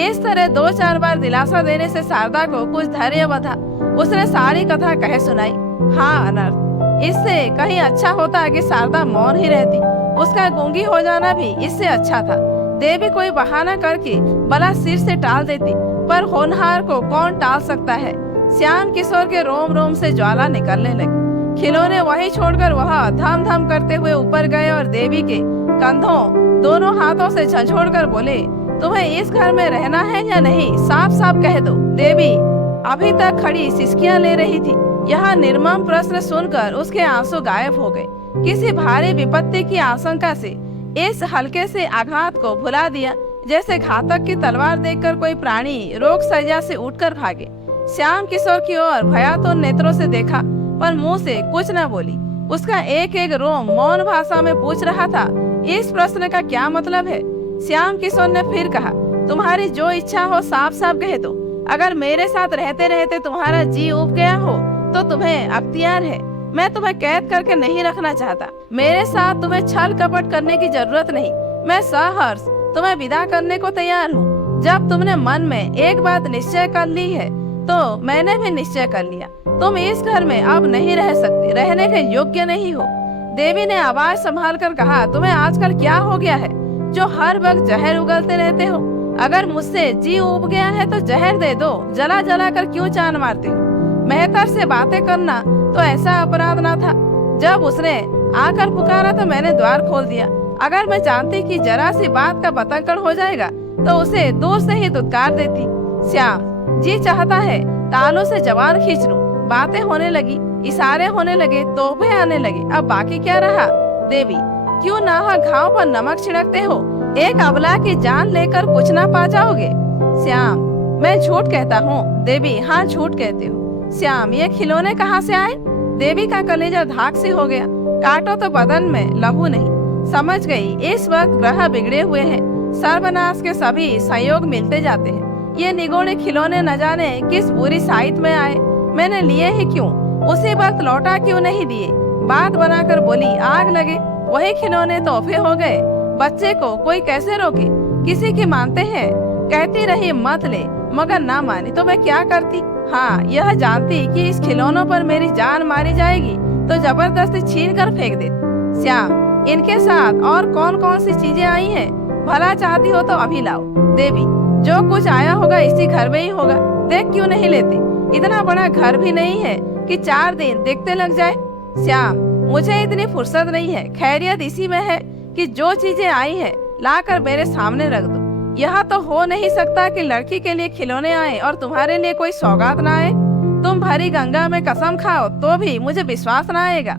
इस तरह 2-4 बार दिलासा देने से शारदा को कुछ धैर्य बंधा। उसने सारी कथा कह सुनाई। हाँ अनर्थ, इससे कहीं अच्छा होता कि शारदा मौन ही रहती, उसका गूंगी हो जाना भी इससे अच्छा था। देवी कोई बहाना करके भला सिर से टाल देती, पर होनहार को कौन टाल सकता है। श्याम किशोर के रोम रोम से ज्वाला निकलने लगी। खिलौने वहीं छोड़कर वह धम धम करते हुए ऊपर गए और देवी के कंधों दोनों हाथों से झंझोड़कर बोले, तुम्हें इस घर में रहना है या नहीं, साफ साफ कह दो। देवी अभी तक खड़ी सिसकियां ले रही थी। यह निर्मम प्रश्न सुनकर उसके आंसू गायब हो गए। किसी भारी विपत्ति की आशंका से इस हल्के से आघात को भुला दिया, जैसे घातक की तलवार देखकर कोई प्राणी रोग सज्जा से उठकर भागे। श्याम किशोर की ओर भयातुर नेत्रों से देखा, पर मुंह से कुछ न बोली। उसका एक एक रोम मौन भाषा में पूछ रहा था, इस प्रश्न का क्या मतलब है? श्याम किशोर ने फिर कहा, तुम्हारी जो इच्छा हो साफ साफ कह दो। अगर मेरे साथ रहते रहते तुम्हारा जी उब गया हो तो तुम्हें अख्तियार है। मैं तुम्हें कैद करके नहीं रखना चाहता। मेरे साथ तुम्हें छल कपट करने की जरूरत नहीं। मैं सहर्ष तुम्हें विदा करने को तैयार हूँ। जब तुमने मन में एक बात निश्चय कर ली है तो मैंने भी निश्चय कर लिया। तुम इस घर में अब नहीं रह सकती, रहने के योग्य नहीं हो। देवी ने आवाज संभाल कर कहा, तुम्हें आजकल क्या हो गया है जो हर वक्त जहर उगलते रहते हो? अगर मुझसे जी उब गया है तो जहर दे दो, जला जला कर क्यों जान मारती हो? मेहतर से बातें करना तो ऐसा अपराध ना था। जब उसने आकर पुकारा तो मैंने द्वार खोल दिया। अगर मैं जानती कि जरा सी बात का बतंगड़ हो जाएगा तो उसे दूर से ही दुत्कार देती। श्याम, जी चाहता है तालों से जवान खींच लूं। बातें होने लगी, इशारे होने लगे, तोहफे आने लगे। अब बाकी क्या रहा? देवी, क्यों नाहक घाव पर नमक छिड़कते हो? एक अबला की जान लेकर कुछ ना पा जाओगे। श्याम, मैं झूठ कहता हूँ। देवी, हाँ झूठ कहते हो। श्याम, ये खिलौने कहाँ से आए? देवी का कलेजा धाक से हो गया। काटो तो बदन में लहू नहीं। समझ गई, इस वक्त ग्रह बिगड़े हुए हैं। सर्वनाश के सभी संयोग मिलते जाते हैं। ये निगोड़े खिलौने न जाने किस बुरी साइट में आए। मैंने लिए ही क्यों? उसी वक्त लौटा क्यों नहीं दिए? बात बनाकर बोली, आग लगे, वही खिलौने तोहफे हो गए। बच्चे को कोई कैसे रोके? किसी की मानते हैं? कहती रही मत ले, मगर ना मानी तो मैं क्या करती? हाँ, यह जानती कि इस खिलौनों पर मेरी जान मारी जाएगी तो जबरदस्ती छीन कर फेंक देती। श्याम, इनके साथ और कौन कौन सी चीजें आई हैं? भला चाहती हो तो अभी लाओ। देवी, जो कुछ आया होगा इसी घर में ही होगा। देख क्यों नहीं लेते? इतना बड़ा घर भी नहीं है कि 4 दिन देखते लग जाए। श्याम, मुझे इतनी फुर्सत नहीं है। खैरियत इसी में है कि जो चीजें आई हैं लाकर मेरे सामने रख दो। यह तो हो नहीं सकता कि लड़की के लिए खिलौने आए और तुम्हारे लिए कोई सौगात ना आए। तुम भरी गंगा में कसम खाओ तो भी मुझे विश्वास ना आएगा।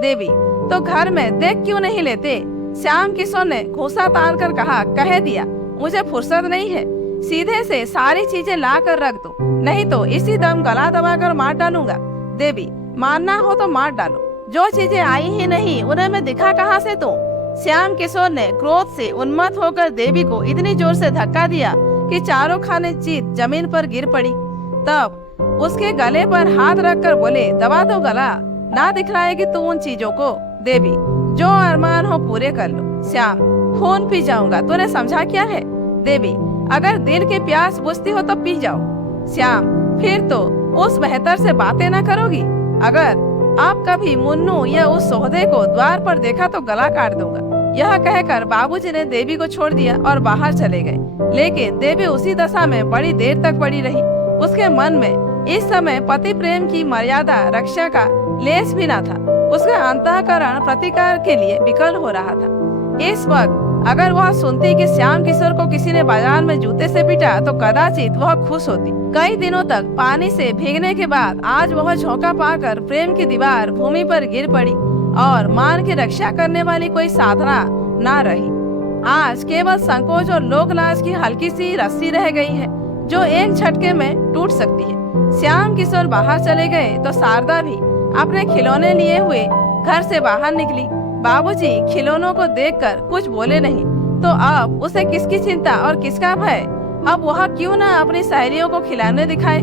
देवी, तो घर में देख क्यों नहीं लेते? श्याम किशोर ने घूसा तान कर कहा, कह दिया मुझे फुर्सत नहीं है। सीधे से सारी चीजें ला कर रख दो, नहीं तो इसी दम गला दबाकर मार डालूंगा। देवी, मारना हो तो मार डालो। जो चीजें आई ही नहीं उन्हें मैं दिखा कहाँ से दूं? श्याम किशोर ने क्रोध से उन्मत्त होकर देवी को इतनी जोर से धक्का दिया कि चारों खाने चीत जमीन पर गिर पड़ी। तब उसके गले पर हाथ रखकर बोले, दबा दो गला, ना दिखलाएगी तू उन चीजों को। देवी, जो अरमान हो पूरे कर लो। श्याम, खून पी जाऊंगा, तूने समझा क्या है? देवी, अगर दिल की प्यास बुझती हो तो पी जाओ। श्याम, फिर तो उस बेहतर से बातें ना करोगी। अगर आप कभी मुन्नू या उस सोहदे को द्वार पर देखा तो गला काट दूंगा। यह कहकर बाबूजी ने देवी को छोड़ दिया और बाहर चले गए। लेकिन देवी उसी दशा में बड़ी देर तक पड़ी रही। उसके मन में इस समय पति प्रेम की मर्यादा रक्षा का लेश भी न था। उसका अंतःकरण प्रतिकार के लिए विकल हो रहा था। इस वक्त अगर वह सुनती कि श्याम किशोर को किसी ने बाजार में जूते से पीटा तो कदाचित वह खुश होती। कई दिनों तक पानी से भीगने के बाद आज वह झोंका पाकर प्रेम की दीवार भूमि पर गिर पड़ी और मान की रक्षा करने वाली कोई साधना न रही। आज केवल संकोच और लोक लाज की हल्की सी रस्सी रह गई है जो एक झटके में टूट सकती है। श्याम किशोर बाहर चले गए तो शारदा भी अपने खिलौने लिए हुए घर से बाहर निकली। बाबूजी खिलौनों को देखकर कुछ बोले नहीं तो अब उसे किसकी चिंता और किसका भय? अब वह क्यों ना अपनी सहेलियों को खिलौने दिखाए।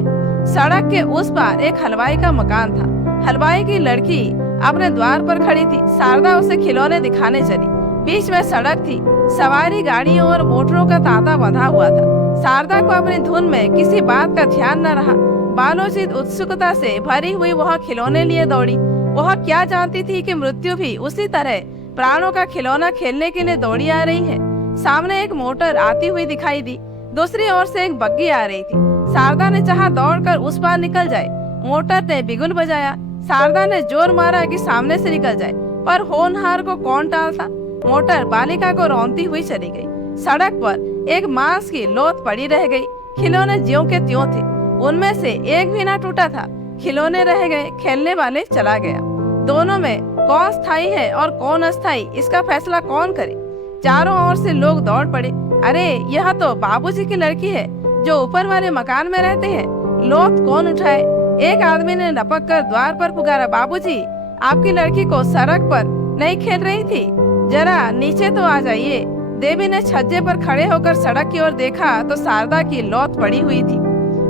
सड़क के उस पार एक हलवाई का मकान था। हलवाई की लड़की अपने द्वार पर खड़ी थी। शारदा उसे खिलौने दिखाने चली। बीच में सड़क थी, सवारी गाड़ियों और मोटरों का तांता बंधा हुआ था। शारदा को अपनी धुन में किसी बात का ध्यान न रहा। बालोचित उत्सुकता से भरी हुई वह खिलौने लिए दौड़ी। वह क्या जानती थी कि मृत्यु भी उसी तरह प्राणों का खिलौना खेलने के लिए दौड़ी आ रही है। सामने एक मोटर आती हुई दिखाई दी। दूसरी ओर से एक बग्गी आ रही थी। शारदा ने चाहा दौड़कर उस पार निकल जाए। मोटर ने बिगुल बजाया। शारदा ने जोर मारा कि सामने से निकल जाए, पर होनहार को कौन टालता। मोटर बालिका को रौंदती हुई चली गई। सड़क पर एक मांस की लोथ पड़ी रह गई। खिलौने ज्यों के त्यों थे, उनमें से एक भी ना टूटा था। खिलौने रह गए, खेलने वाले चला गया। दोनों में कौन स्थायी है और कौन अस्थायी, इसका फैसला कौन करे? चारों ओर से लोग दौड़ पड़े। अरे, यह तो बाबूजी की लड़की है जो ऊपर वाले मकान में रहते हैं। लोथ कौन उठाए? एक आदमी ने लपक कर द्वार पर पुकारा, बाबूजी, आपकी लड़की को सड़क पर नहीं खेल रही थी, जरा नीचे तो आ जाइए। देवी ने छज्जे पर खड़े होकर सड़क की ओर देखा तो शारदा की लौथ पड़ी हुई थी।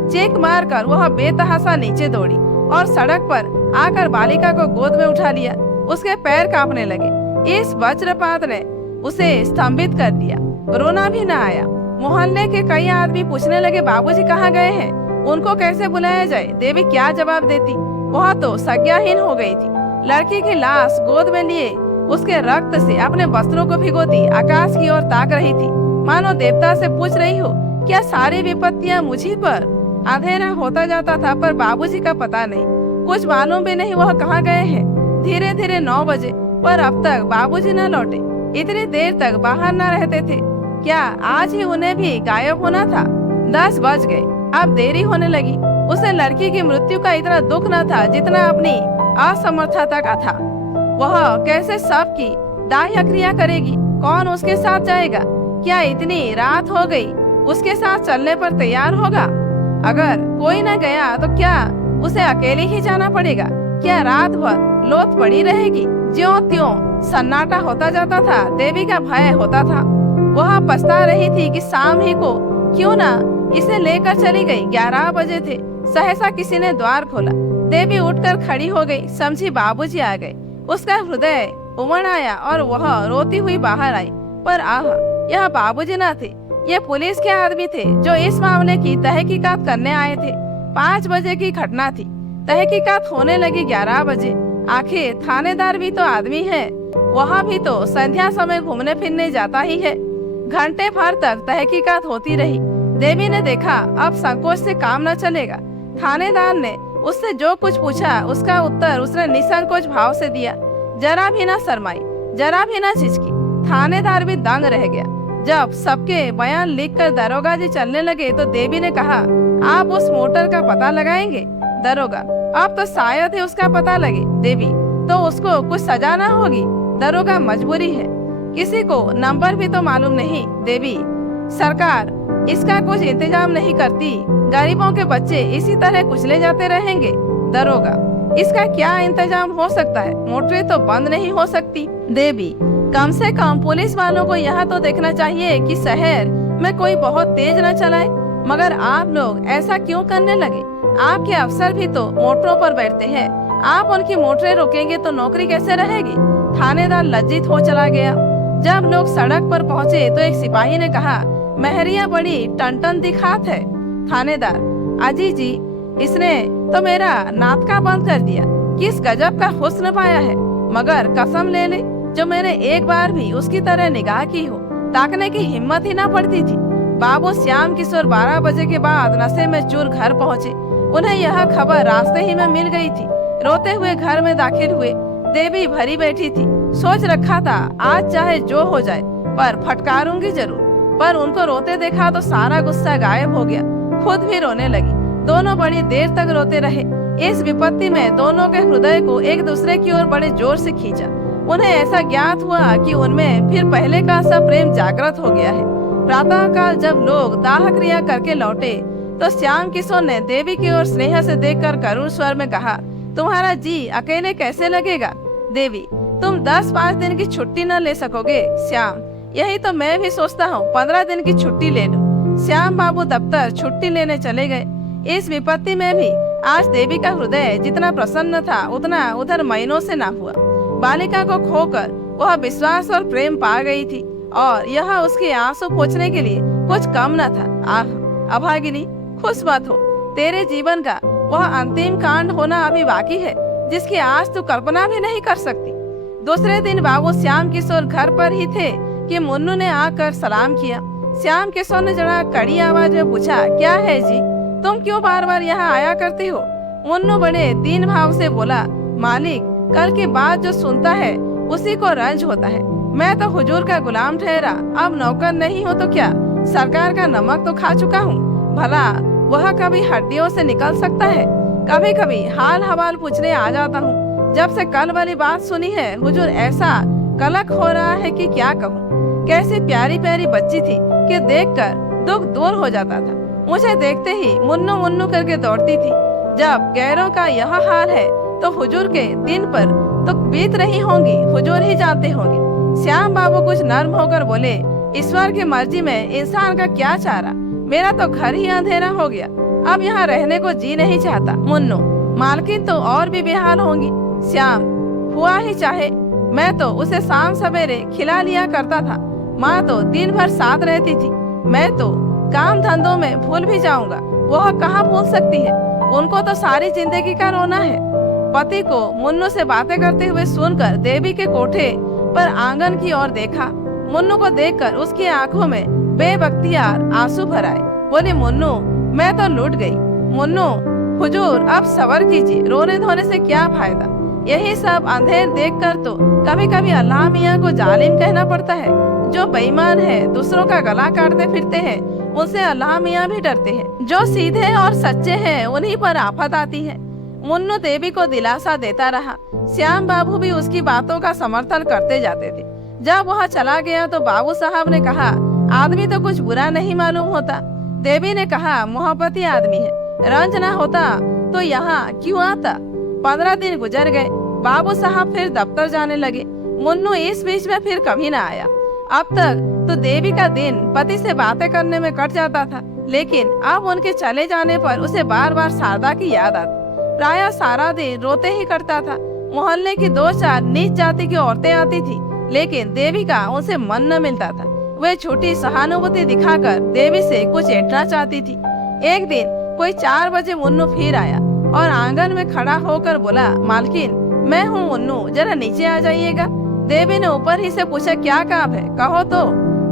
चीख मारकर वह बेतहाशा नीचे दौड़ी और सड़क पर आकर बालिका को गोद में उठा लिया। उसके पैर कांपने लगे। इस वज्रपात ने उसे स्तंभित कर दिया। रोना भी न आया। मोहल्ले के कई आदमी पूछने लगे, बाबूजी कहाँ गए हैं, उनको कैसे बुलाया जाए। देवी क्या जवाब देती, वह तो संज्ञाहीन हो गई थी। लड़की की लाश गोद में लिए उसके रक्त से अपने वस्त्रों को भिगोती आकाश की ओर ताक रही थी, मानो देवता से पूछ रही हो, क्या सारी विपत्तियां मुझी पर। अंधेरा होता जाता था पर बाबूजी का पता नहीं, कुछ मालूम भी नहीं वह कहाँ गए हैं। धीरे धीरे 9 बजे पर अब तक बाबूजी न लौटे। इतनी देर तक बाहर न रहते थे, क्या आज ही उन्हें भी गायब होना था। 10 बज गए, अब देरी होने लगी। उसे लड़की की मृत्यु का इतना दुख न था जितना अपनी असमर्थता का था। वह कैसे सबकी दाह क्रिया करेगी, कौन उसके साथ जाएगा। क्या इतनी रात हो गई उसके साथ चलने पर तैयार होगा। अगर कोई न गया तो क्या उसे अकेले ही जाना पड़ेगा। क्या रात भर लोथ पड़ी रहेगी। ज्यों त्यों सन्नाटा होता जाता था। देवी का भय होता था। वह पछता रही थी कि शाम ही को क्यों ना इसे लेकर चली गई। 11 बजे थे। सहसा किसी ने द्वार खोला। देवी उठकर खड़ी हो गई, समझी बाबूजी आ गए। उसका हृदय उमड़ आया और वह रोती हुई बाहर आई। पर आह, यह बाबूजी न थे, ये पुलिस के आदमी थे जो इस मामले की तहकीकात करने आए थे। 5 बजे की घटना थी। तहकीकात होने लगी 11 बजे। आखिर थानेदार भी तो आदमी है, वहाँ भी तो संध्या समय घूमने फिरने जाता ही है। घंटे भर तक तहकीकात होती रही। देवी ने देखा अब संकोच से काम न चलेगा। थानेदार ने उससे जो कुछ पूछा उसका उत्तर उसने निसंकोच भाव से दिया। जरा भी न शर्माई, जरा भी न झिझकी। थानेदार भी दंग रह गया। जब सबके बयान लिखकर दरोगा जी चलने लगे तो देवी ने कहा, आप उस मोटर का पता लगाएंगे। दरोगा, अब तो शायद ही उसका पता लगे। देवी, तो उसको कुछ सजा न होगी। दरोगा, मजबूरी है, किसी को नंबर भी तो मालूम नहीं। देवी, सरकार इसका कुछ इंतजाम नहीं करती, गरीबों के बच्चे इसी तरह कुचले जाते रहेंगे। दरोगा, इसका क्या इंतजाम हो सकता है, मोटरें तो बंद नहीं हो सकती। देवी, कम से कम पुलिस वालों को यह तो देखना चाहिए कि शहर में कोई बहुत तेज न चलाए। मगर आप लोग ऐसा क्यों करने लगे। आपके अफसर भी तो मोटरों पर बैठते हैं। आप उनकी मोटरें रोकेंगे तो नौकरी कैसे रहेगी। थानेदार लज्जित हो चला गया। जब लोग सड़क पर पहुंचे तो एक सिपाही ने कहा, महरिया बड़ी टन दिखात है। थानेदार, अजी जी, इसने तो मेरा नाटका बंद कर दिया। किस गजब का हुस्न पाया है। मगर कसम ले ले, जो मैंने एक बार भी उसकी तरह निगाह की हो, ताकने की हिम्मत ही ना पड़ती थी। बाबू श्याम किशोर 12 बजे के बाद नशे में चूर घर पहुँचे। उन्हें यह खबर रास्ते ही में मिल गई थी। रोते हुए घर में दाखिल हुए। देवी भरी बैठी थी। सोच रखा था आज चाहे जो हो जाए पर फटकारूंगी जरूर। पर उनको रोते देखा तो सारा गुस्सा गायब हो गया। खुद भी रोने लगी। दोनों बड़ी देर तक रोते रहे। इस विपत्ति में दोनों के हृदय को एक दूसरे की ओर बड़े जोर से खींचा। उन्हें ऐसा ज्ञात हुआ कि उनमें फिर पहले का सा प्रेम जागृत हो गया है। प्रातःकाल जब लोग दाह क्रिया करके लौटे तो श्याम किशोर ने देवी की ओर स्नेह से देखकर करुण स्वर में कहा, तुम्हारा जी अकेले कैसे लगेगा। देवी, तुम 10-5 दिन की छुट्टी न ले सकोगे। श्याम, यही तो मैं भी सोचता हूँ, 15 दिन की छुट्टी ले लूं। श्याम बाबू दफ्तर छुट्टी लेने चले गए। इस विपत्ति में भी आज देवी का हृदय जितना प्रसन्न था उतना उधर महीनों से ना हुआ। बालिका को खोकर वह विश्वास और प्रेम पा गई थी और यह उसके आंसू पोंछने के लिए कुछ कम न था। आह अभागिनी, खुश मत हो। तेरे जीवन का वह अंतिम कांड होना अभी बाकी है जिसकी आज तू कल्पना भी नहीं कर सकती। दूसरे दिन बाबू श्याम किशोर घर पर ही थे कि मुन्नू ने आकर सलाम किया। श्याम किशोर ने जरा कड़ी आवाज में पूछा, क्या है जी, तुम क्यों बार बार यहाँ आया करती हो। मुन्नू बड़े दीन भाव से बोला, मालिक, कल की बात जो सुनता है उसी को रंज होता है। मैं तो हुजूर का गुलाम ठहरा, अब नौकर नहीं हो तो क्या, सरकार का नमक तो खा चुका हूँ। भला वह कभी हड्डियों से निकल सकता है। कभी कभी हाल हवाल पूछने आ जाता हूँ। जब से कल वाली बात सुनी है हुजूर ऐसा कलक हो रहा है कि क्या कहूँ। कैसी प्यारी प्यारी बच्ची थी कि देखकर दुख दूर हो जाता था। मुझे देखते ही मुन्नू मुन्नू करके दौड़ती थी। जब गैरों का यह हाल है तो हुजूर के दिन पर तो बीत रही होंगी, हुजूर ही जानते होंगे। श्याम बाबू कुछ नर्म होकर बोले, ईश्वर की मर्जी में इंसान का क्या चारा। मेरा तो घर ही अंधेरा हो गया, अब यहाँ रहने को जी नहीं चाहता। मुन्नू, मालकिन तो और भी बेहाल होंगी। श्याम, हुआ ही चाहे, मैं तो उसे शाम सवेरे खिला लिया करता था। माँ तो दिन भर साथ रहती थी। मैं तो काम धंधों में भूल भी जाऊंगा, वह कहाँ भूल सकती है। उनको तो सारी जिंदगी का रोना है। पति को मुन्नू से बातें करते हुए सुनकर देवी के कोठे पर आंगन की ओर देखा। मुन्नू को देखकर उसकी आंखों में बेबख्तियार आंसू भर आए। बोली, मुन्नू, मैं तो लूट गई। मुन्नू, हुजूर अब सबर कीजिए, रोने धोने से क्या फायदा। यही सब अंधेर देखकर तो कभी कभी अल्लाह मियाँ को जालिम कहना पड़ता है। जो बेईमान है, दूसरों का गला काटते फिरते हैं, उनसे अल्लाह मियाँ भी डरते हैं। जो सीधे और सच्चे हैं, उन्हीं पर आफत आती है। मुन्नू देवी को दिलासा देता रहा। श्याम बाबू भी उसकी बातों का समर्थन करते जाते थे। जब वह चला गया तो बाबू साहब ने कहा, आदमी तो कुछ बुरा नहीं मालूम होता। देवी ने कहा, मोहब्बती आदमी है, रंज ना होता तो यहाँ क्यों आता। 15 दिन गुजर गए। बाबू साहब फिर दफ्तर जाने लगे। मुन्नू इस बीच में फिर कभी ना आया। अब तक तो देवी का दिन पति से बातें करने में कट जाता था, लेकिन अब उनके चले जाने पर उसे बार बार शारदा की याद आती। प्रायः सारा दिन रोते ही करता था। मोहल्ले की 2-4 नीच जाति की औरतें आती थी, लेकिन देवी का उनसे मन न मिलता था। वे छोटी सहानुभूति दिखाकर देवी से कुछ ऐंठना चाहती थी। एक दिन कोई 4 बजे मुन्नू फिर आया और आंगन में खड़ा होकर बोला, मालकिन, मैं हूँ मुन्नू, जरा नीचे आ जाइएगा। देवी ने ऊपर ही से पूछा, क्या काम है, कहो तो।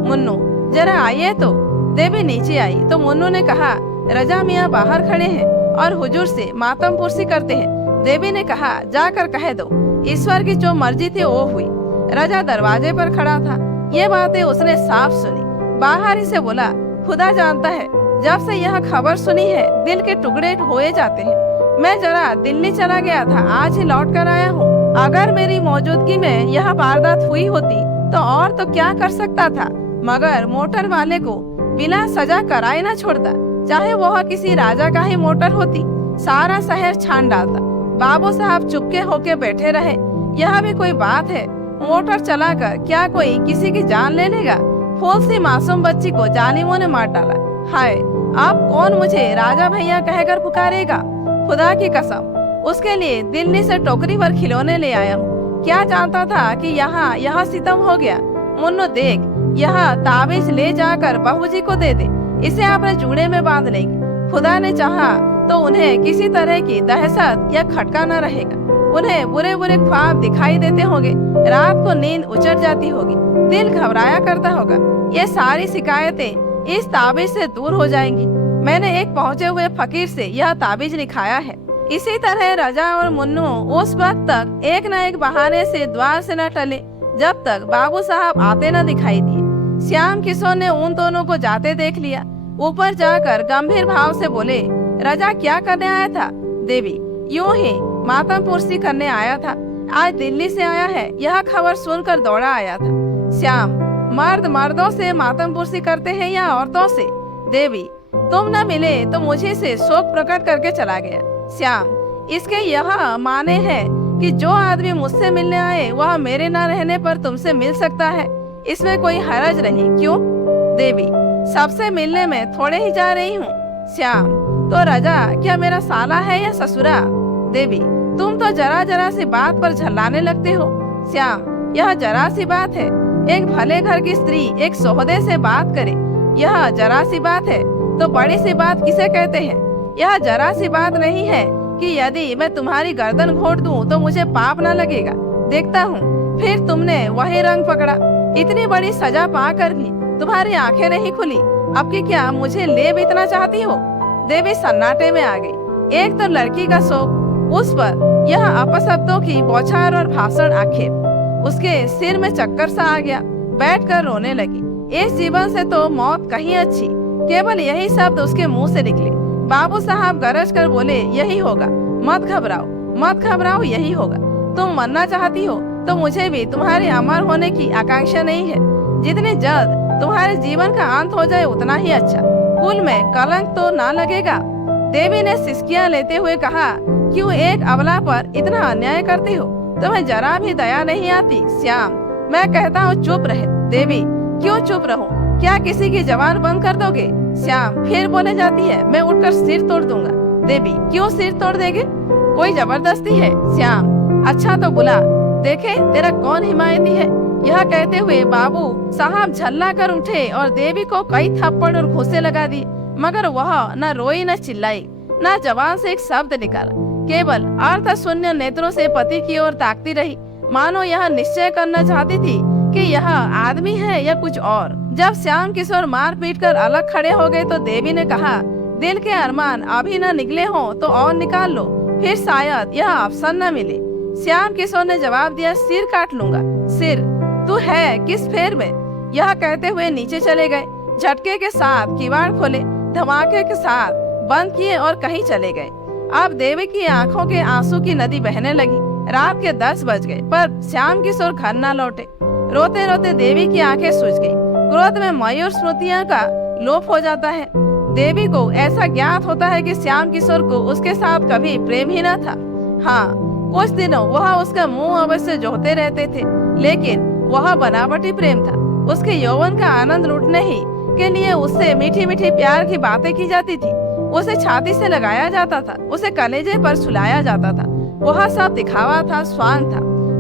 मुन्नू, जरा आइए तो। देवी नीचे आई तो मुन्नू ने कहा, रजा मियाँ बाहर खड़े हैं और हुजूर से मातम पुरसी करते हैं। देवी ने कहा, जाकर कह दो, ईश्वर की जो मर्जी थी वो हुई। रजा दरवाजे पर खड़ा था। ये बातें उसने साफ सुनी। बाहर ही से बोला, खुदा जानता है, जब से यह खबर सुनी है दिल के टुकड़े हुए जाते हैं। मैं जरा दिल्ली चला गया था, आज ही लौट कर आया हूँ। अगर मेरी मौजूदगी में यह वारदात हुई होती तो और तो क्या कर सकता था, मगर मोटर वाले को बिना सजा कराए न छोड़ता, चाहे वह किसी राजा का ही मोटर होती। सारा शहर छान डालता। बाबू साहब चुपके होके बैठे रहे। यह भी कोई बात है, मोटर चलाकर क्या कोई किसी की जान ले लेगा। फूल सी मासूम बच्ची को जालिमों ने मार डाला। हाय, अब कौन मुझे राजा भैया कहकर पुकारेगा। खुदा की कसम, उसके लिए दिल्ली से टोकरी भर खिलौने ले आया हूँ। क्या जानता था कि यहाँ यह सितम हो गया। मुन्नू देख, यह ताबीज ले जाकर बहू जी को दे दे, इसे अपने जूड़े में बांध लेगी। खुदा ने चाहा तो उन्हें किसी तरह की दहशत या खटका न रहेगा। उन्हें बुरे बुरे ख्वाब दिखाई देते होंगे, रात को नींद उचट जाती होगी, दिल घबराया करता होगा। ये सारी शिकायतें इस ताबीज से दूर हो जाएंगी। मैंने एक पहुंचे हुए फकीर से यह ताबीज लिखाया है। इसी तरह रजा और मुन्नू उस वक्त तक एक न एक बहाने से द्वार से न टले, जब तक बाबू साहब आते न दिखाई दिए। श्याम किशोर ने उन दोनों को जाते देख लिया। ऊपर जाकर गंभीर भाव से बोले, रजा क्या करने आया था। देवी, यूं ही मातम पुरसी करने आया था। आज दिल्ली से आया है, यह खबर सुनकर दौड़ा आया था। श्याम, मर्द मर्दों से मातम पुरसी करते हैं या औरतों से। देवी, तुम न मिले तो मुझे से शोक प्रकट करके चला गया। श्याम, इसके यह माने है कि जो आदमी मुझसे मिलने आए वह मेरे न रहने पर तुमसे मिल सकता है, इसमें कोई हरज नहीं, क्यों। देवी, सबसे मिलने में थोड़े ही जा रही हूँ। श्याम, तो रजा क्या मेरा साला है या ससुरा। देवी, तुम तो जरा जरा सी बात पर झल्लाने लगते हो। श्याम, यह जरा सी बात है। एक भले घर की स्त्री एक सोहदे से बात करे, यह जरा सी बात है तो बड़ी सी बात किसे कहते हैं। यह जरा सी बात नहीं है कि यदि मैं तुम्हारी गर्दन घोट दूं तो मुझे पाप न लगेगा। देखता हूँ फिर तुमने वही रंग पकड़ा। इतनी बड़ी सजा पाकर भी तुम्हारी आंखें नहीं खुली। अब की क्या मुझे ले बीतना चाहती हो। देवी सन्नाटे में आ गई। एक तो लड़की का शौक, उस पर यह अपशब्दों की बौछार और भाषण आक्षेप। उसके सिर में चक्कर सा आ गया, बैठकर रोने लगी। इस जीवन से तो मौत कहीं अच्छी। केवल यही शब्द उसके मुंह से निकले। बाबू साहब गरज कर बोले, यही होगा, मत घबराओ, मत घबराओ, यही होगा। तुम मरना चाहती हो तो मुझे भी तुम्हारे अमर होने की आकांक्षा नहीं है। जितनी जल्द तुम्हारे जीवन का अंत हो जाए उतना ही अच्छा। कुल में कलंक तो ना लगेगा। देवी ने सिसकियां लेते हुए कहा, क्यों एक अबला पर इतना अन्याय करती हो। तुम्हें जरा भी दया नहीं आती। श्याम, मैं कहता हूँ चुप रहे। देवी, क्यों चुप रहूं, क्या किसी की जबान बंद कर दोगे। श्याम फिर बोले जाती है, मैं उठकर सिर तोड़ दूंगा। देवी, क्यों सिर तोड़ देगे। कोई जबरदस्ती है? श्याम, अच्छा तो बुला देखे तेरा कौन हिमायती है। यह कहते हुए बाबू साहब झल्ला कर उठे और देवी को कई थप्पड़ और घूंसे लगा दिए, मगर वह न रोई न चिल्लाई, न जबान से एक शब्द निकाला। केवल अर्थ शून्य नेत्रों से पति की ओर ताकती रही, मानो यह निश्चय करना चाहती थी कि यह आदमी है या कुछ और। जब श्याम किशोर मार पीट कर अलग खड़े हो गए तो देवी ने कहा, दिल के अरमान अभी न निकले हों तो और निकाल लो, फिर शायद यह अवसर न मिले। श्याम किशोर ने जवाब दिया, सिर काट लूंगा। सिर? तू है किस फेर में? यह कहते हुए नीचे चले गए। झटके के साथ किवाड़ खोले, धमाके के साथ बंद किए और कहीं चले गए। अब देवी की आंखों के आंसू की नदी बहने लगी। रात के 10 बज गए पर श्याम किशोर घर न लौटे। रोते रोते देवी की आंखें सूज गई। क्रोध में मयूर स्मृतियों का लोप हो जाता है। देवी को ऐसा ज्ञात होता है कि श्याम किशोर को उसके साथ कभी प्रेम ही न था। हाँ, कुछ दिनों वह उसका मुंह अवश्य जोहते रहते थे, लेकिन वह बनावटी प्रेम था। उसके यौवन का आनंद लूटने ही के लिए उससे मीठी मीठी प्यार की बातें की जाती थी। उसे छाती से लगाया जाता था, उसे कलेजे पर सुलाया जाता था। वह सब दिखावा था, स्वांग था।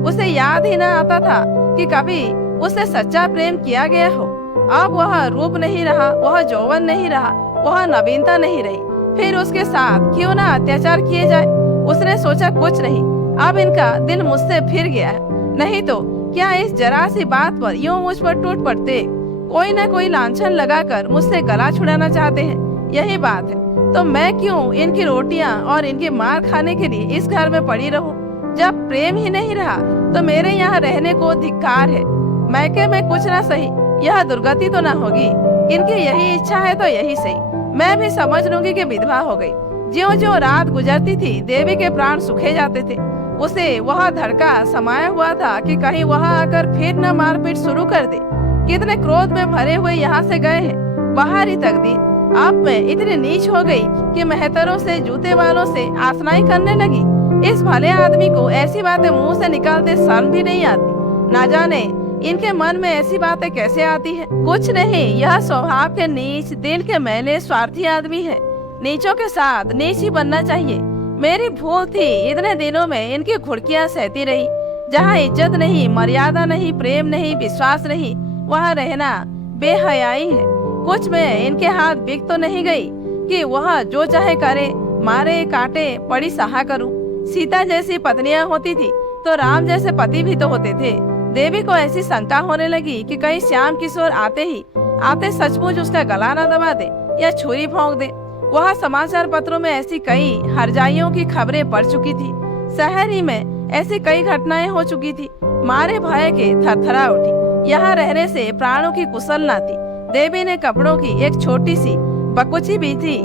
उसे याद ही न आता था कि कभी उसे सच्चा प्रेम किया गया हो। अब वह रूप नहीं रहा, वह यौवन नहीं रहा, वह नवीनता नहीं रही। फिर उसके साथ क्यों ना अत्याचार किए जाए। उसने सोचा, कुछ नहीं, अब इनका दिल मुझसे फिर गया है, नहीं तो क्या इस जरा सी बात पर यूं मुझ पर टूट पड़ते। कोई ना कोई लांछन लगाकर मुझसे गला छुड़ाना चाहते हैं, यही बात है। तो मैं क्यों इनकी रोटियां और इनके मार खाने के लिए इस घर में पड़ी रहूं? जब प्रेम ही नहीं रहा तो मेरे यहाँ रहने को धिक्कार है। मैके में कुछ ना सही, यह दुर्गति तो ना होगी। इनकी यही इच्छा है तो यही सही, मैं भी समझ लूंगी कि विधवा हो गई। ज्यों ज्यों रात गुजरती थी देवी के प्राण सूखे जाते थे। उसे वह धड़का समाया हुआ था कि कहीं वह आकर फिर न मारपीट शुरू कर दे। कितने क्रोध में भरे हुए यहाँ से गए हैं। बाहरी तकदीर अब मैं इतनी नीच हो गई कि मेहतरों से, जूते वालों से आसनाई करने लगी। इस भले आदमी को ऐसी बातें मुंह से निकालते शर्म भी नहीं आती। ना जाने इनके मन में ऐसी बातें कैसे आती है। कुछ नहीं, यह स्वभाव के नीच, दिल के मैले, स्वार्थी आदमी है। नीचों के साथ नीच ही बनना चाहिए। मेरी भूल थी, इतने दिनों में इनकी घुड़कियां सहती रही। जहाँ इज्जत नहीं, मर्यादा नहीं, प्रेम नहीं, विश्वास नहीं, वहाँ रहना बेहयाई है। कुछ में इनके हाथ बिक तो नहीं गई कि वह जो चाहे करे, मारे काटे, पड़ी सहा करूं। सीता जैसी पत्नियां होती थी तो राम जैसे पति भी तो होते थे। देवी को ऐसी शंका होने लगी कि कहीं श्याम किशोर आते सचमुच उसका गला न दबा दे या छुरी भोंक दे। वह समाचार पत्रों में ऐसी कई हरजाइयों की खबरें पढ़ चुकी थी। शहर ही में ऐसी कई घटनाएं हो चुकी थी। मारे भय के थरथरा उठी। यहाँ रहने से प्राणों की कुशल न थी। देवी ने कपड़ों की एक छोटी सी बकुची बीती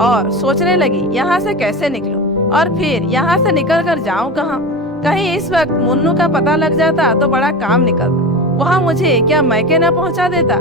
और सोचने लगी, यहाँ से कैसे निकलूं और फिर यहाँ से निकल कर जाऊं कहाँ। कहीं इस वक्त मुन्नू का पता लग जाता तो बड़ा काम निकलता। वहाँ मुझे क्या मैके न पहुँचा देता।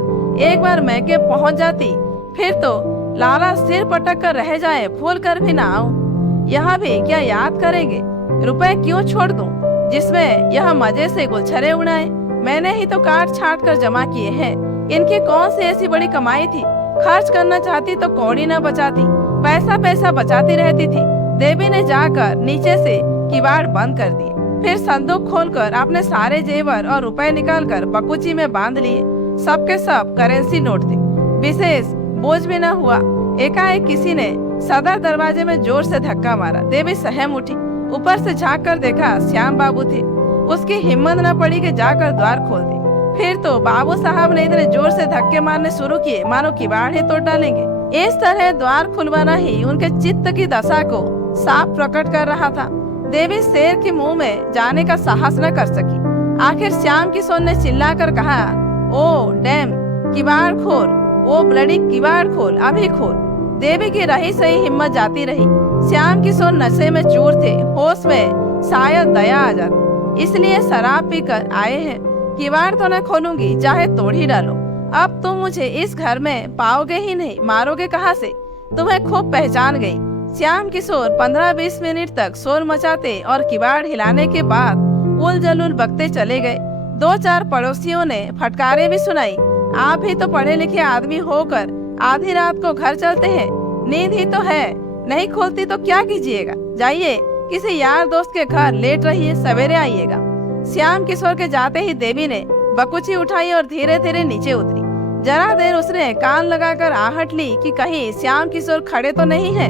एक बार मैके पहुँच जाती फिर तो लाला सिर पटक कर रह जाए, भूल कर भी ना आऊं। यहाँ भी क्या याद करेंगे। रुपए क्यों छोड़ दूं जिसमें यह मजे से गुलछरे उड़ाए। मैंने ही तो काट छाट कर जमा किए हैं। इनकी कौन सी ऐसी बड़ी कमाई थी। खर्च करना चाहती तो कौड़ी न बचाती, पैसा बचाती रहती थी। देवी ने जाकर नीचे से किवाड़ बंद कर दिए। फिर संदूक खोलकर अपने सारे जेवर और रुपए निकालकर बकुची में बांध लिए। सबके सब करेंसी नोट थे। विशेष बोझ भी न हुआ। एकाएक किसी ने सदर दरवाजे में जोर से धक्का मारा। देवी सहम उठी। ऊपर से झांक कर देखा, श्याम बाबू थे। उसकी हिम्मत न पड़ी कि जाकर द्वार खोल दे। फिर तो बाबू साहब ने इतने जोर से धक्के मारने शुरू किए मानो किवाड़ ही तोड़ डालेंगे। इस तरह द्वार खुलवाना ही उनके चित्त की दशा को साफ प्रकट कर रहा था। देवी शेर के मुंह में जाने का साहस न कर सकी। आखिर श्याम किशोर ने चिल्लाकर कहा, ओ डैम, किवाड़ खोल, वो ब्लडी किवाड़ खोल, अभी खोल। देवी की रही सही हिम्मत जाती रही। श्याम किशोर नशे में चूर थे। होश में शायद दया आ जाती, इसलिए शराब पीकर आए हैं। किवाड़ तो न खोलूंगी, चाहे तोड़ ही डालो। अब तुम मुझे इस घर में पाओगे ही नहीं, मारोगे कहाँ से। तुम्हें खूब पहचान गई। श्याम किशोर 15-20 मिनट तक शोर मचाते और किवाड़ हिलाने के बाद उल जलूल बकते चले गए। 2-4 पड़ोसियों ने फटकारे भी सुनाई। आप भी तो पढ़े लिखे आदमी होकर आधी रात को घर चलते हैं। नींद ही तो है, नहीं खोलती तो क्या कीजिएगा। जाइए किसी यार दोस्त के घर लेट रही है, सवेरे आइएगा। श्याम किशोर के जाते ही देवी ने बकुची उठाई और धीरे धीरे नीचे उतरी। जरा देर उसने कान लगाकर आहट ली कि कहीं श्याम किशोर खड़े तो नहीं है।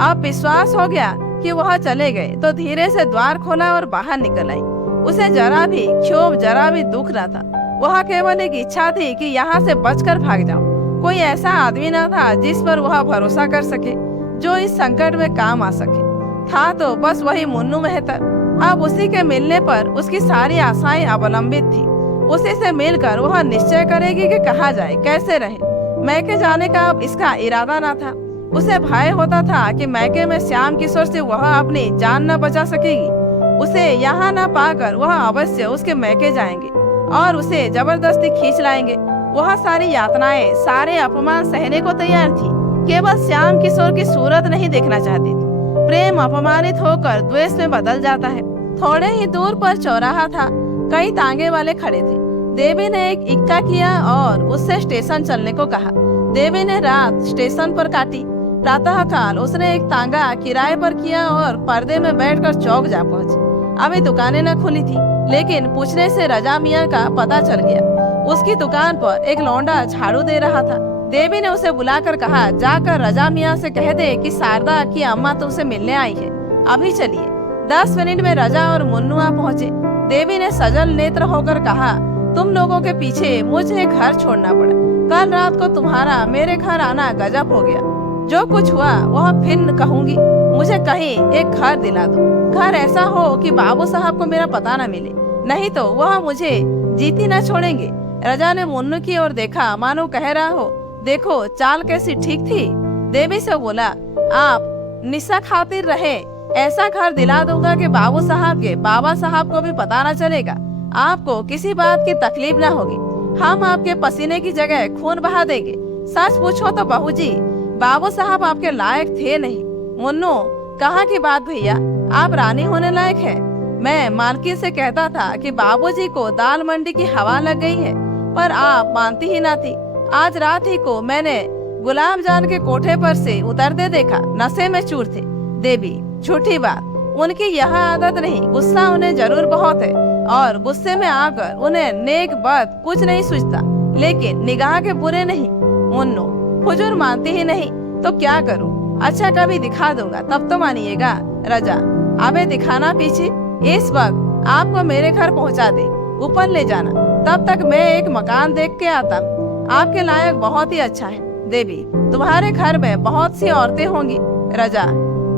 अब विश्वास हो गया कि वह चले गए तो धीरे से द्वार खोला और बाहर निकल आई। उसे जरा भी क्षोभ, जरा भी दुख न था। वह केवल एक इच्छा थी कि यहाँ से बचकर भाग जाऊं। कोई ऐसा आदमी न था जिस पर वह भरोसा कर सके, जो इस संकट में काम आ सके। था तो बस वही मुन्नू मेहतर। अब उसी के मिलने पर उसकी सारी आशाएं अवलंबित थी। उसी से मिलकर वह निश्चय करेगी कि कहाँ जाए, कैसे रहे। मैके जाने का अब इसका इरादा न था। उसे भय होता था कि मैके में श्याम किशोर से वह अपनी जान न बचा सकेगी। उसे यहाँ न पाकर वह अवश्य उसके मैके जाएंगे और उसे जबरदस्ती खींच लाएंगे। वह सारी यातनाएं, सारे अपमान सहने को तैयार थी। केवल श्याम किशोर की सूरत नहीं देखना चाहती थी। प्रेम अपमानित होकर द्वेष में बदल जाता है। थोड़े ही दूर पर चौराहा था। कई तांगे वाले खड़े थे। देवी ने एक इक्का किया और उससे स्टेशन चलने को कहा। देवी ने रात स्टेशन पर काटी। प्रातः काल उसने एक तांगा किराए पर किया और पर्दे में बैठकर चौक जा पहुंची। अभी दुकानें न खुली थी, लेकिन पूछने से रजा मियाँ का पता चल गया। उसकी दुकान पर एक लौंडा झाड़ू दे रहा था। देवी ने उसे बुलाकर कहा, जाकर रजा मियाँ से कह दे कि शारदा की अम्मा तुमसे मिलने आई है, अभी चलिए। 10 मिनट में रजा और मुन्नू आ पहुँचे। देवी ने सजल नेत्र होकर कहा, तुम लोगों के पीछे मुझे घर छोड़ना पड़ा। कल रात को तुम्हारा मेरे घर आना गजब हो गया। जो कुछ हुआ वह फिर न कहूँगी। मुझे कहीं एक घर दिला दो। घर ऐसा हो कि बाबू साहब को मेरा पता न मिले, नहीं तो वह मुझे जीती न छोड़ेंगे। रजा ने मुन्नू की ओर देखा, मानो कह रहा हो, देखो चाल कैसी ठीक थी। देवी से बोला, आप निशा खातिर रहे, ऐसा घर दिला दूंगा कि बाबू साहब के बाबा साहब को भी पता न चलेगा। आपको किसी बात की तकलीफ न होगी। हम आपके पसीने की जगह खून बहा देंगे। सच पूछो तो बहू जी, बाबू साहब आपके लायक थे नहीं। मुन्नू, कहाँ की बात भैया, आप रानी होने लायक है। मैं मालकिन से कहता था कि बाबूजी को दाल मंडी की हवा लग गई है, पर आप मानती ही ना थी। आज रात ही को मैंने गुलाब जान के कोठे पर से उतरते देखा, नशे में चूर थे। देवी, झूठी बात, उनकी यह आदत नहीं। गुस्सा उन्हें जरूर बहुत है और गुस्से में आकर उन्हें नेक बद कुछ नहीं सूझता, लेकिन निगाह के बुरे नहीं। मुन्नू, हुजूर मानती ही नहीं तो क्या करूं? अच्छा कभी दिखा दूंगा, तब तो मानिएगा। रजा, अबे दिखाना पीछे। इस वक्त आपको मेरे घर पहुंचा दे, ऊपर ले जाना। तब तक मैं एक मकान देख के आता। आपके लायक बहुत ही अच्छा है। देवी, तुम्हारे घर में बहुत सी औरतें होंगी। रजा,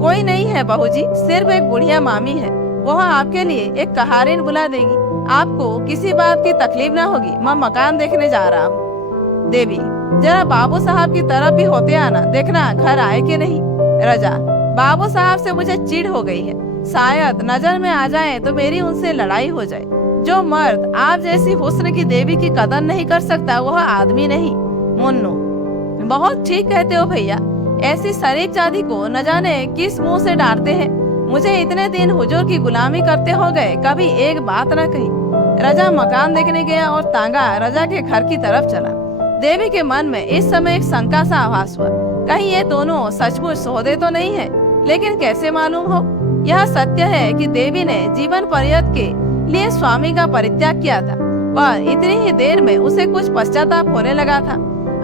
कोई नहीं है बहू जी, सिर्फ एक बुढ़िया मामी है। वह आपके लिए एक कहारिन बुला देगी। आपको किसी बात की तकलीफ ना होगी। मैं मकान देखने जा रहा हूँ। देवी, जरा बाबू साहब की तरफ भी होते आना, देखना घर आए कि नहीं। रजा, बाबू साहब से मुझे चिढ़ हो गई है। शायद नजर में आ जाए तो मेरी उनसे लड़ाई हो जाए। जो मर्द आप जैसी हुस्न की देवी की कदर नहीं कर सकता, वह आदमी नहीं। मुन्नू, बहुत ठीक कहते हो भैया। ऐसी शरीफ जाति को न जाने किस मुंह से डांटते हैं। मुझे इतने दिन हुजूर की गुलामी करते हो गए, कभी एक बात न कही। रजा मकान देखने गया और तांगा रजा के घर की तरफ चला। देवी के मन में इस समय एक शंका सा आभास हुआ, कहीं ये दोनों सचमुच सौदे तो नहीं है। लेकिन कैसे मालूम हो? यह सत्य है कि देवी ने जीवन पर्यंत के लिए स्वामी का परित्याग किया था, पर इतनी ही देर में उसे कुछ पश्चाताप होने लगा था।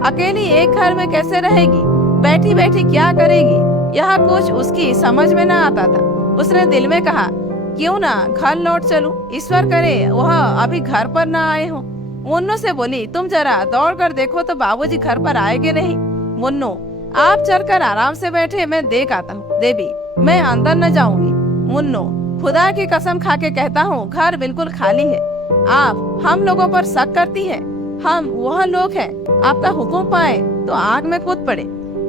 अकेली एक घर में कैसे रहेगी? बैठी बैठी क्या करेगी? यह कुछ उसकी समझ में न आता था। उसने दिल में कहा, क्यों ना घर लौट चलूं? ईश्वर करे वह अभी घर पर न आए हो। मुन्नू से बोली, तुम जरा दौड़ कर देखो तो बाबूजी घर पर आए कि नहीं। मुन्नू, आप चलकर आराम से बैठे, मैं देख आता हूँ। देवी, मैं अंदर न जाऊंगी। मुन्नू, खुदा की कसम खा के कहता हूँ, घर बिल्कुल खाली है। आप हम लोगों पर शक करती है। हम वह लोग हैं, आपका हुक्म पाए तो आग में कूद पड़े।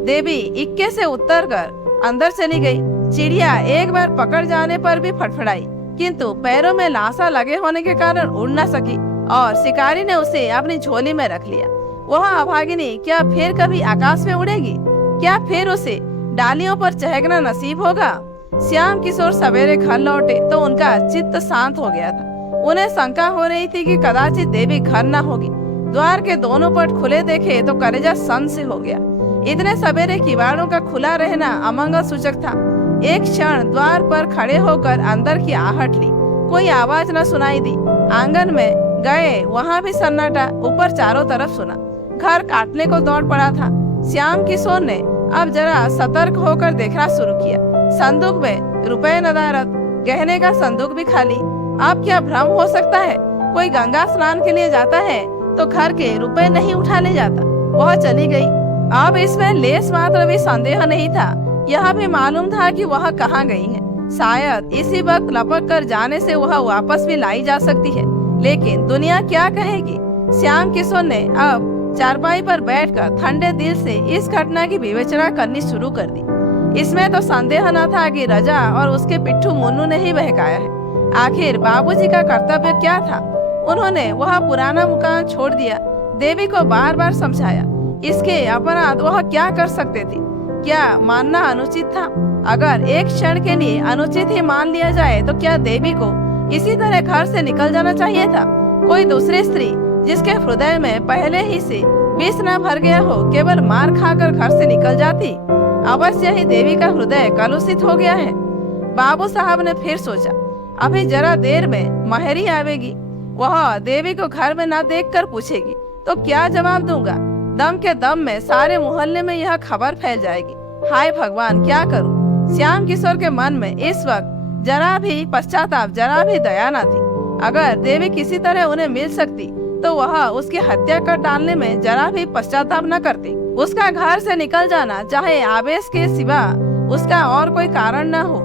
देवी इक्के से उतर कर अंदर चली गई। चिड़िया एक बार पकड़ जाने पर भी फड़फड़ाई, किंतु पैरों में लाशा लगे होने के कारण उड़ न सकी और शिकारी ने उसे अपनी झोली में रख लिया। वह अभागिनी क्या फिर कभी आकाश में उड़ेगी? क्या फिर उसे डालियों पर चहकना नसीब होगा? श्याम किशोर सवेरे घर लौटे तो उनका चित्त शांत हो गया था। उन्हें शंका हो रही थी कि कदाचित देवी घर न होगी। द्वार के दोनों पट खुले देखे तो कलेजा सन से हो गया। इतने सवेरे किवाड़ों का खुला रहना अमंगल सूचक था। एक क्षण द्वार पर खड़े होकर अंदर की आहट ली। कोई आवाज न सुनाई दी। आंगन में गए, वहां भी सन्नाटा। ऊपर चारों तरफ सुना। घर काटने को दौड़ पड़ा था। श्याम किशोर ने अब जरा सतर्क होकर देखना शुरू किया। संदूक में रुपए नदारत, गहने का संदूक भी खाली। अब क्या भ्रम हो सकता है? कोई गंगा स्नान के लिए जाता है तो घर के रुपए नहीं उठा ले जाता। वह चली गई। अब इसमें लेस मात्र भी संदेह नहीं था। यह भी मालूम था कि वह कहाँ गई है। शायद इसी वक्त लपक कर जाने से वह वापस भी लाई जा सकती है, लेकिन दुनिया क्या कहेगी? श्याम किशोर ने अब चारपाई पर बैठकर ठंडे दिल से इस घटना की विवेचना करनी शुरू कर दी। इसमें तो संदेह न था कि रजा और उसके पिट्ठू मुन्नू ने ही बहकाया है। आखिर बाबूजी का कर्तव्य क्या था? उन्होंने वह पुराना मकान छोड़ दिया। देवी को बार बार समझाया। इसके अपराध वह क्या कर सकते थे? क्या मानना अनुचित था? अगर एक क्षण के लिए अनुचित ही मान लिया जाए तो क्या देवी को इसी तरह घर से निकल जाना चाहिए था? कोई दूसरी स्त्री जिसके हृदय में पहले ही से विष न भर गया हो, केवल मार खाकर घर से निकल जाती? अवश्य ही देवी का हृदय कलुषित हो गया है। बाबू साहब ने फिर सोचा, अभी जरा देर में महरी आवेगी। वह देवी को घर में न देखकर पूछेगी तो क्या जवाब दूंगा? दम के दम में सारे मोहल्ले में यह खबर फैल जाएगी। हाय भगवान, क्या करूं? श्याम किशोर के मन में इस वक्त जरा भी पश्चाताप, जरा भी दया न थी। अगर देवी किसी तरह उन्हें मिल सकती तो वह उसकी हत्या कर डालने में जरा भी पश्चाताप न करती। उसका घर से निकल जाना चाहे आवेश के सिवा उसका और कोई कारण न हो,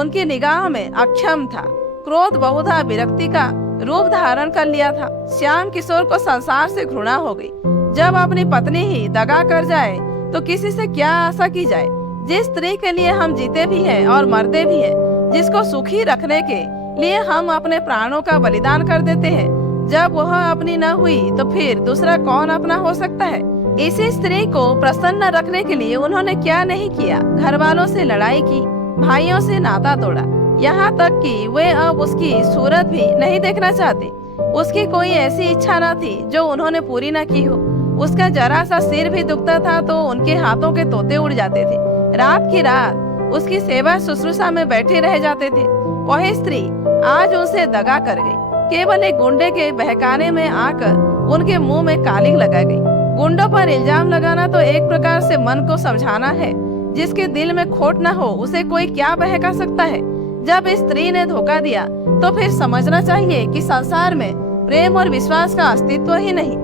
उनकी निगाह में अक्षम था। क्रोध बहुधा विरक्ति का रूप धारण कर लिया था। श्याम किशोर को संसार से घृणा हो गई। जब अपनी पत्नी ही दगा कर जाए तो किसी से क्या आशा की जाए? जिस स्त्री के लिए हम जीते भी हैं और मरते भी हैं, जिसको सुखी रखने के लिए हम अपने प्राणों का बलिदान कर देते हैं, जब वह अपनी न हुई तो फिर दूसरा कौन अपना हो सकता है? इसी स्त्री को प्रसन्न रखने के लिए उन्होंने क्या नहीं किया? घर वालों से लड़ाई की, भाइयों से नाता तोड़ा, यहाँ तक कि वे अब उसकी सूरत भी नहीं देखना चाहते। उसकी कोई ऐसी इच्छा न थी जो उन्होंने पूरी न की हो। उसका जरा सा सिर भी दुखता था तो उनके हाथों के तोते उड़ जाते थे। रात की रात उसकी सेवा शुश्रूषा में बैठे रह जाते थे। वही स्त्री आज उनसे दगा कर गई। केवल एक गुंडे के बहकाने में आकर उनके मुंह में कालिक लगा गई। गुंडों पर इल्जाम लगाना तो एक प्रकार से मन को समझाना है। जिसके दिल में खोट न हो उसे कोई क्या बहका सकता है? जब इस स्त्री ने धोखा दिया तो फिर समझना चाहिए कि संसार में प्रेम और विश्वास का अस्तित्व ही नहीं।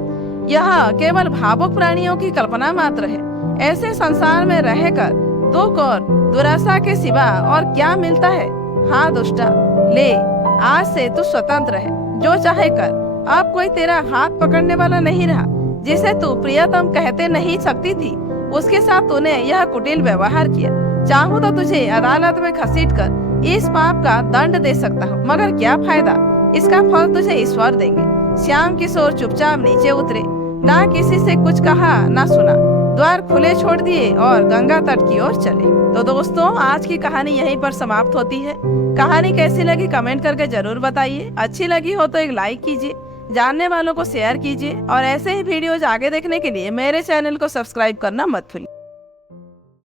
यह केवल भावुक प्राणियों की कल्पना मात्र है। ऐसे संसार में रहकर दुख और दुराशा के सिवा और क्या मिलता है? हाँ दुष्टा, ले, आज से तू स्वतंत्र है, जो चाहे कर। अब कोई तेरा हाथ पकड़ने वाला नहीं रहा। जिसे तू प्रियतम कहते नहीं सकती थी, उसके साथ तूने यह कुटिल व्यवहार किया। चाहूँ तो तुझे अदालत में घसीटकर इस पाप का दंड दे सकता हूँ, मगर क्या फायदा? इसका फल तुझे ईश्वर देंगे। श्याम किशोर चुपचाप नीचे उतरे। ना किसी से कुछ कहा ना सुना, द्वार खुले छोड़ दिए और गंगा तट की ओर चले। तो दोस्तों, आज की कहानी यहीं पर समाप्त होती है। कहानी कैसी लगी कमेंट करके जरूर बताइए। अच्छी लगी हो तो एक लाइक कीजिए, जानने वालों को शेयर कीजिए और ऐसे ही वीडियोज आगे देखने के लिए मेरे चैनल को सब्सक्राइब करना मत भूलिए।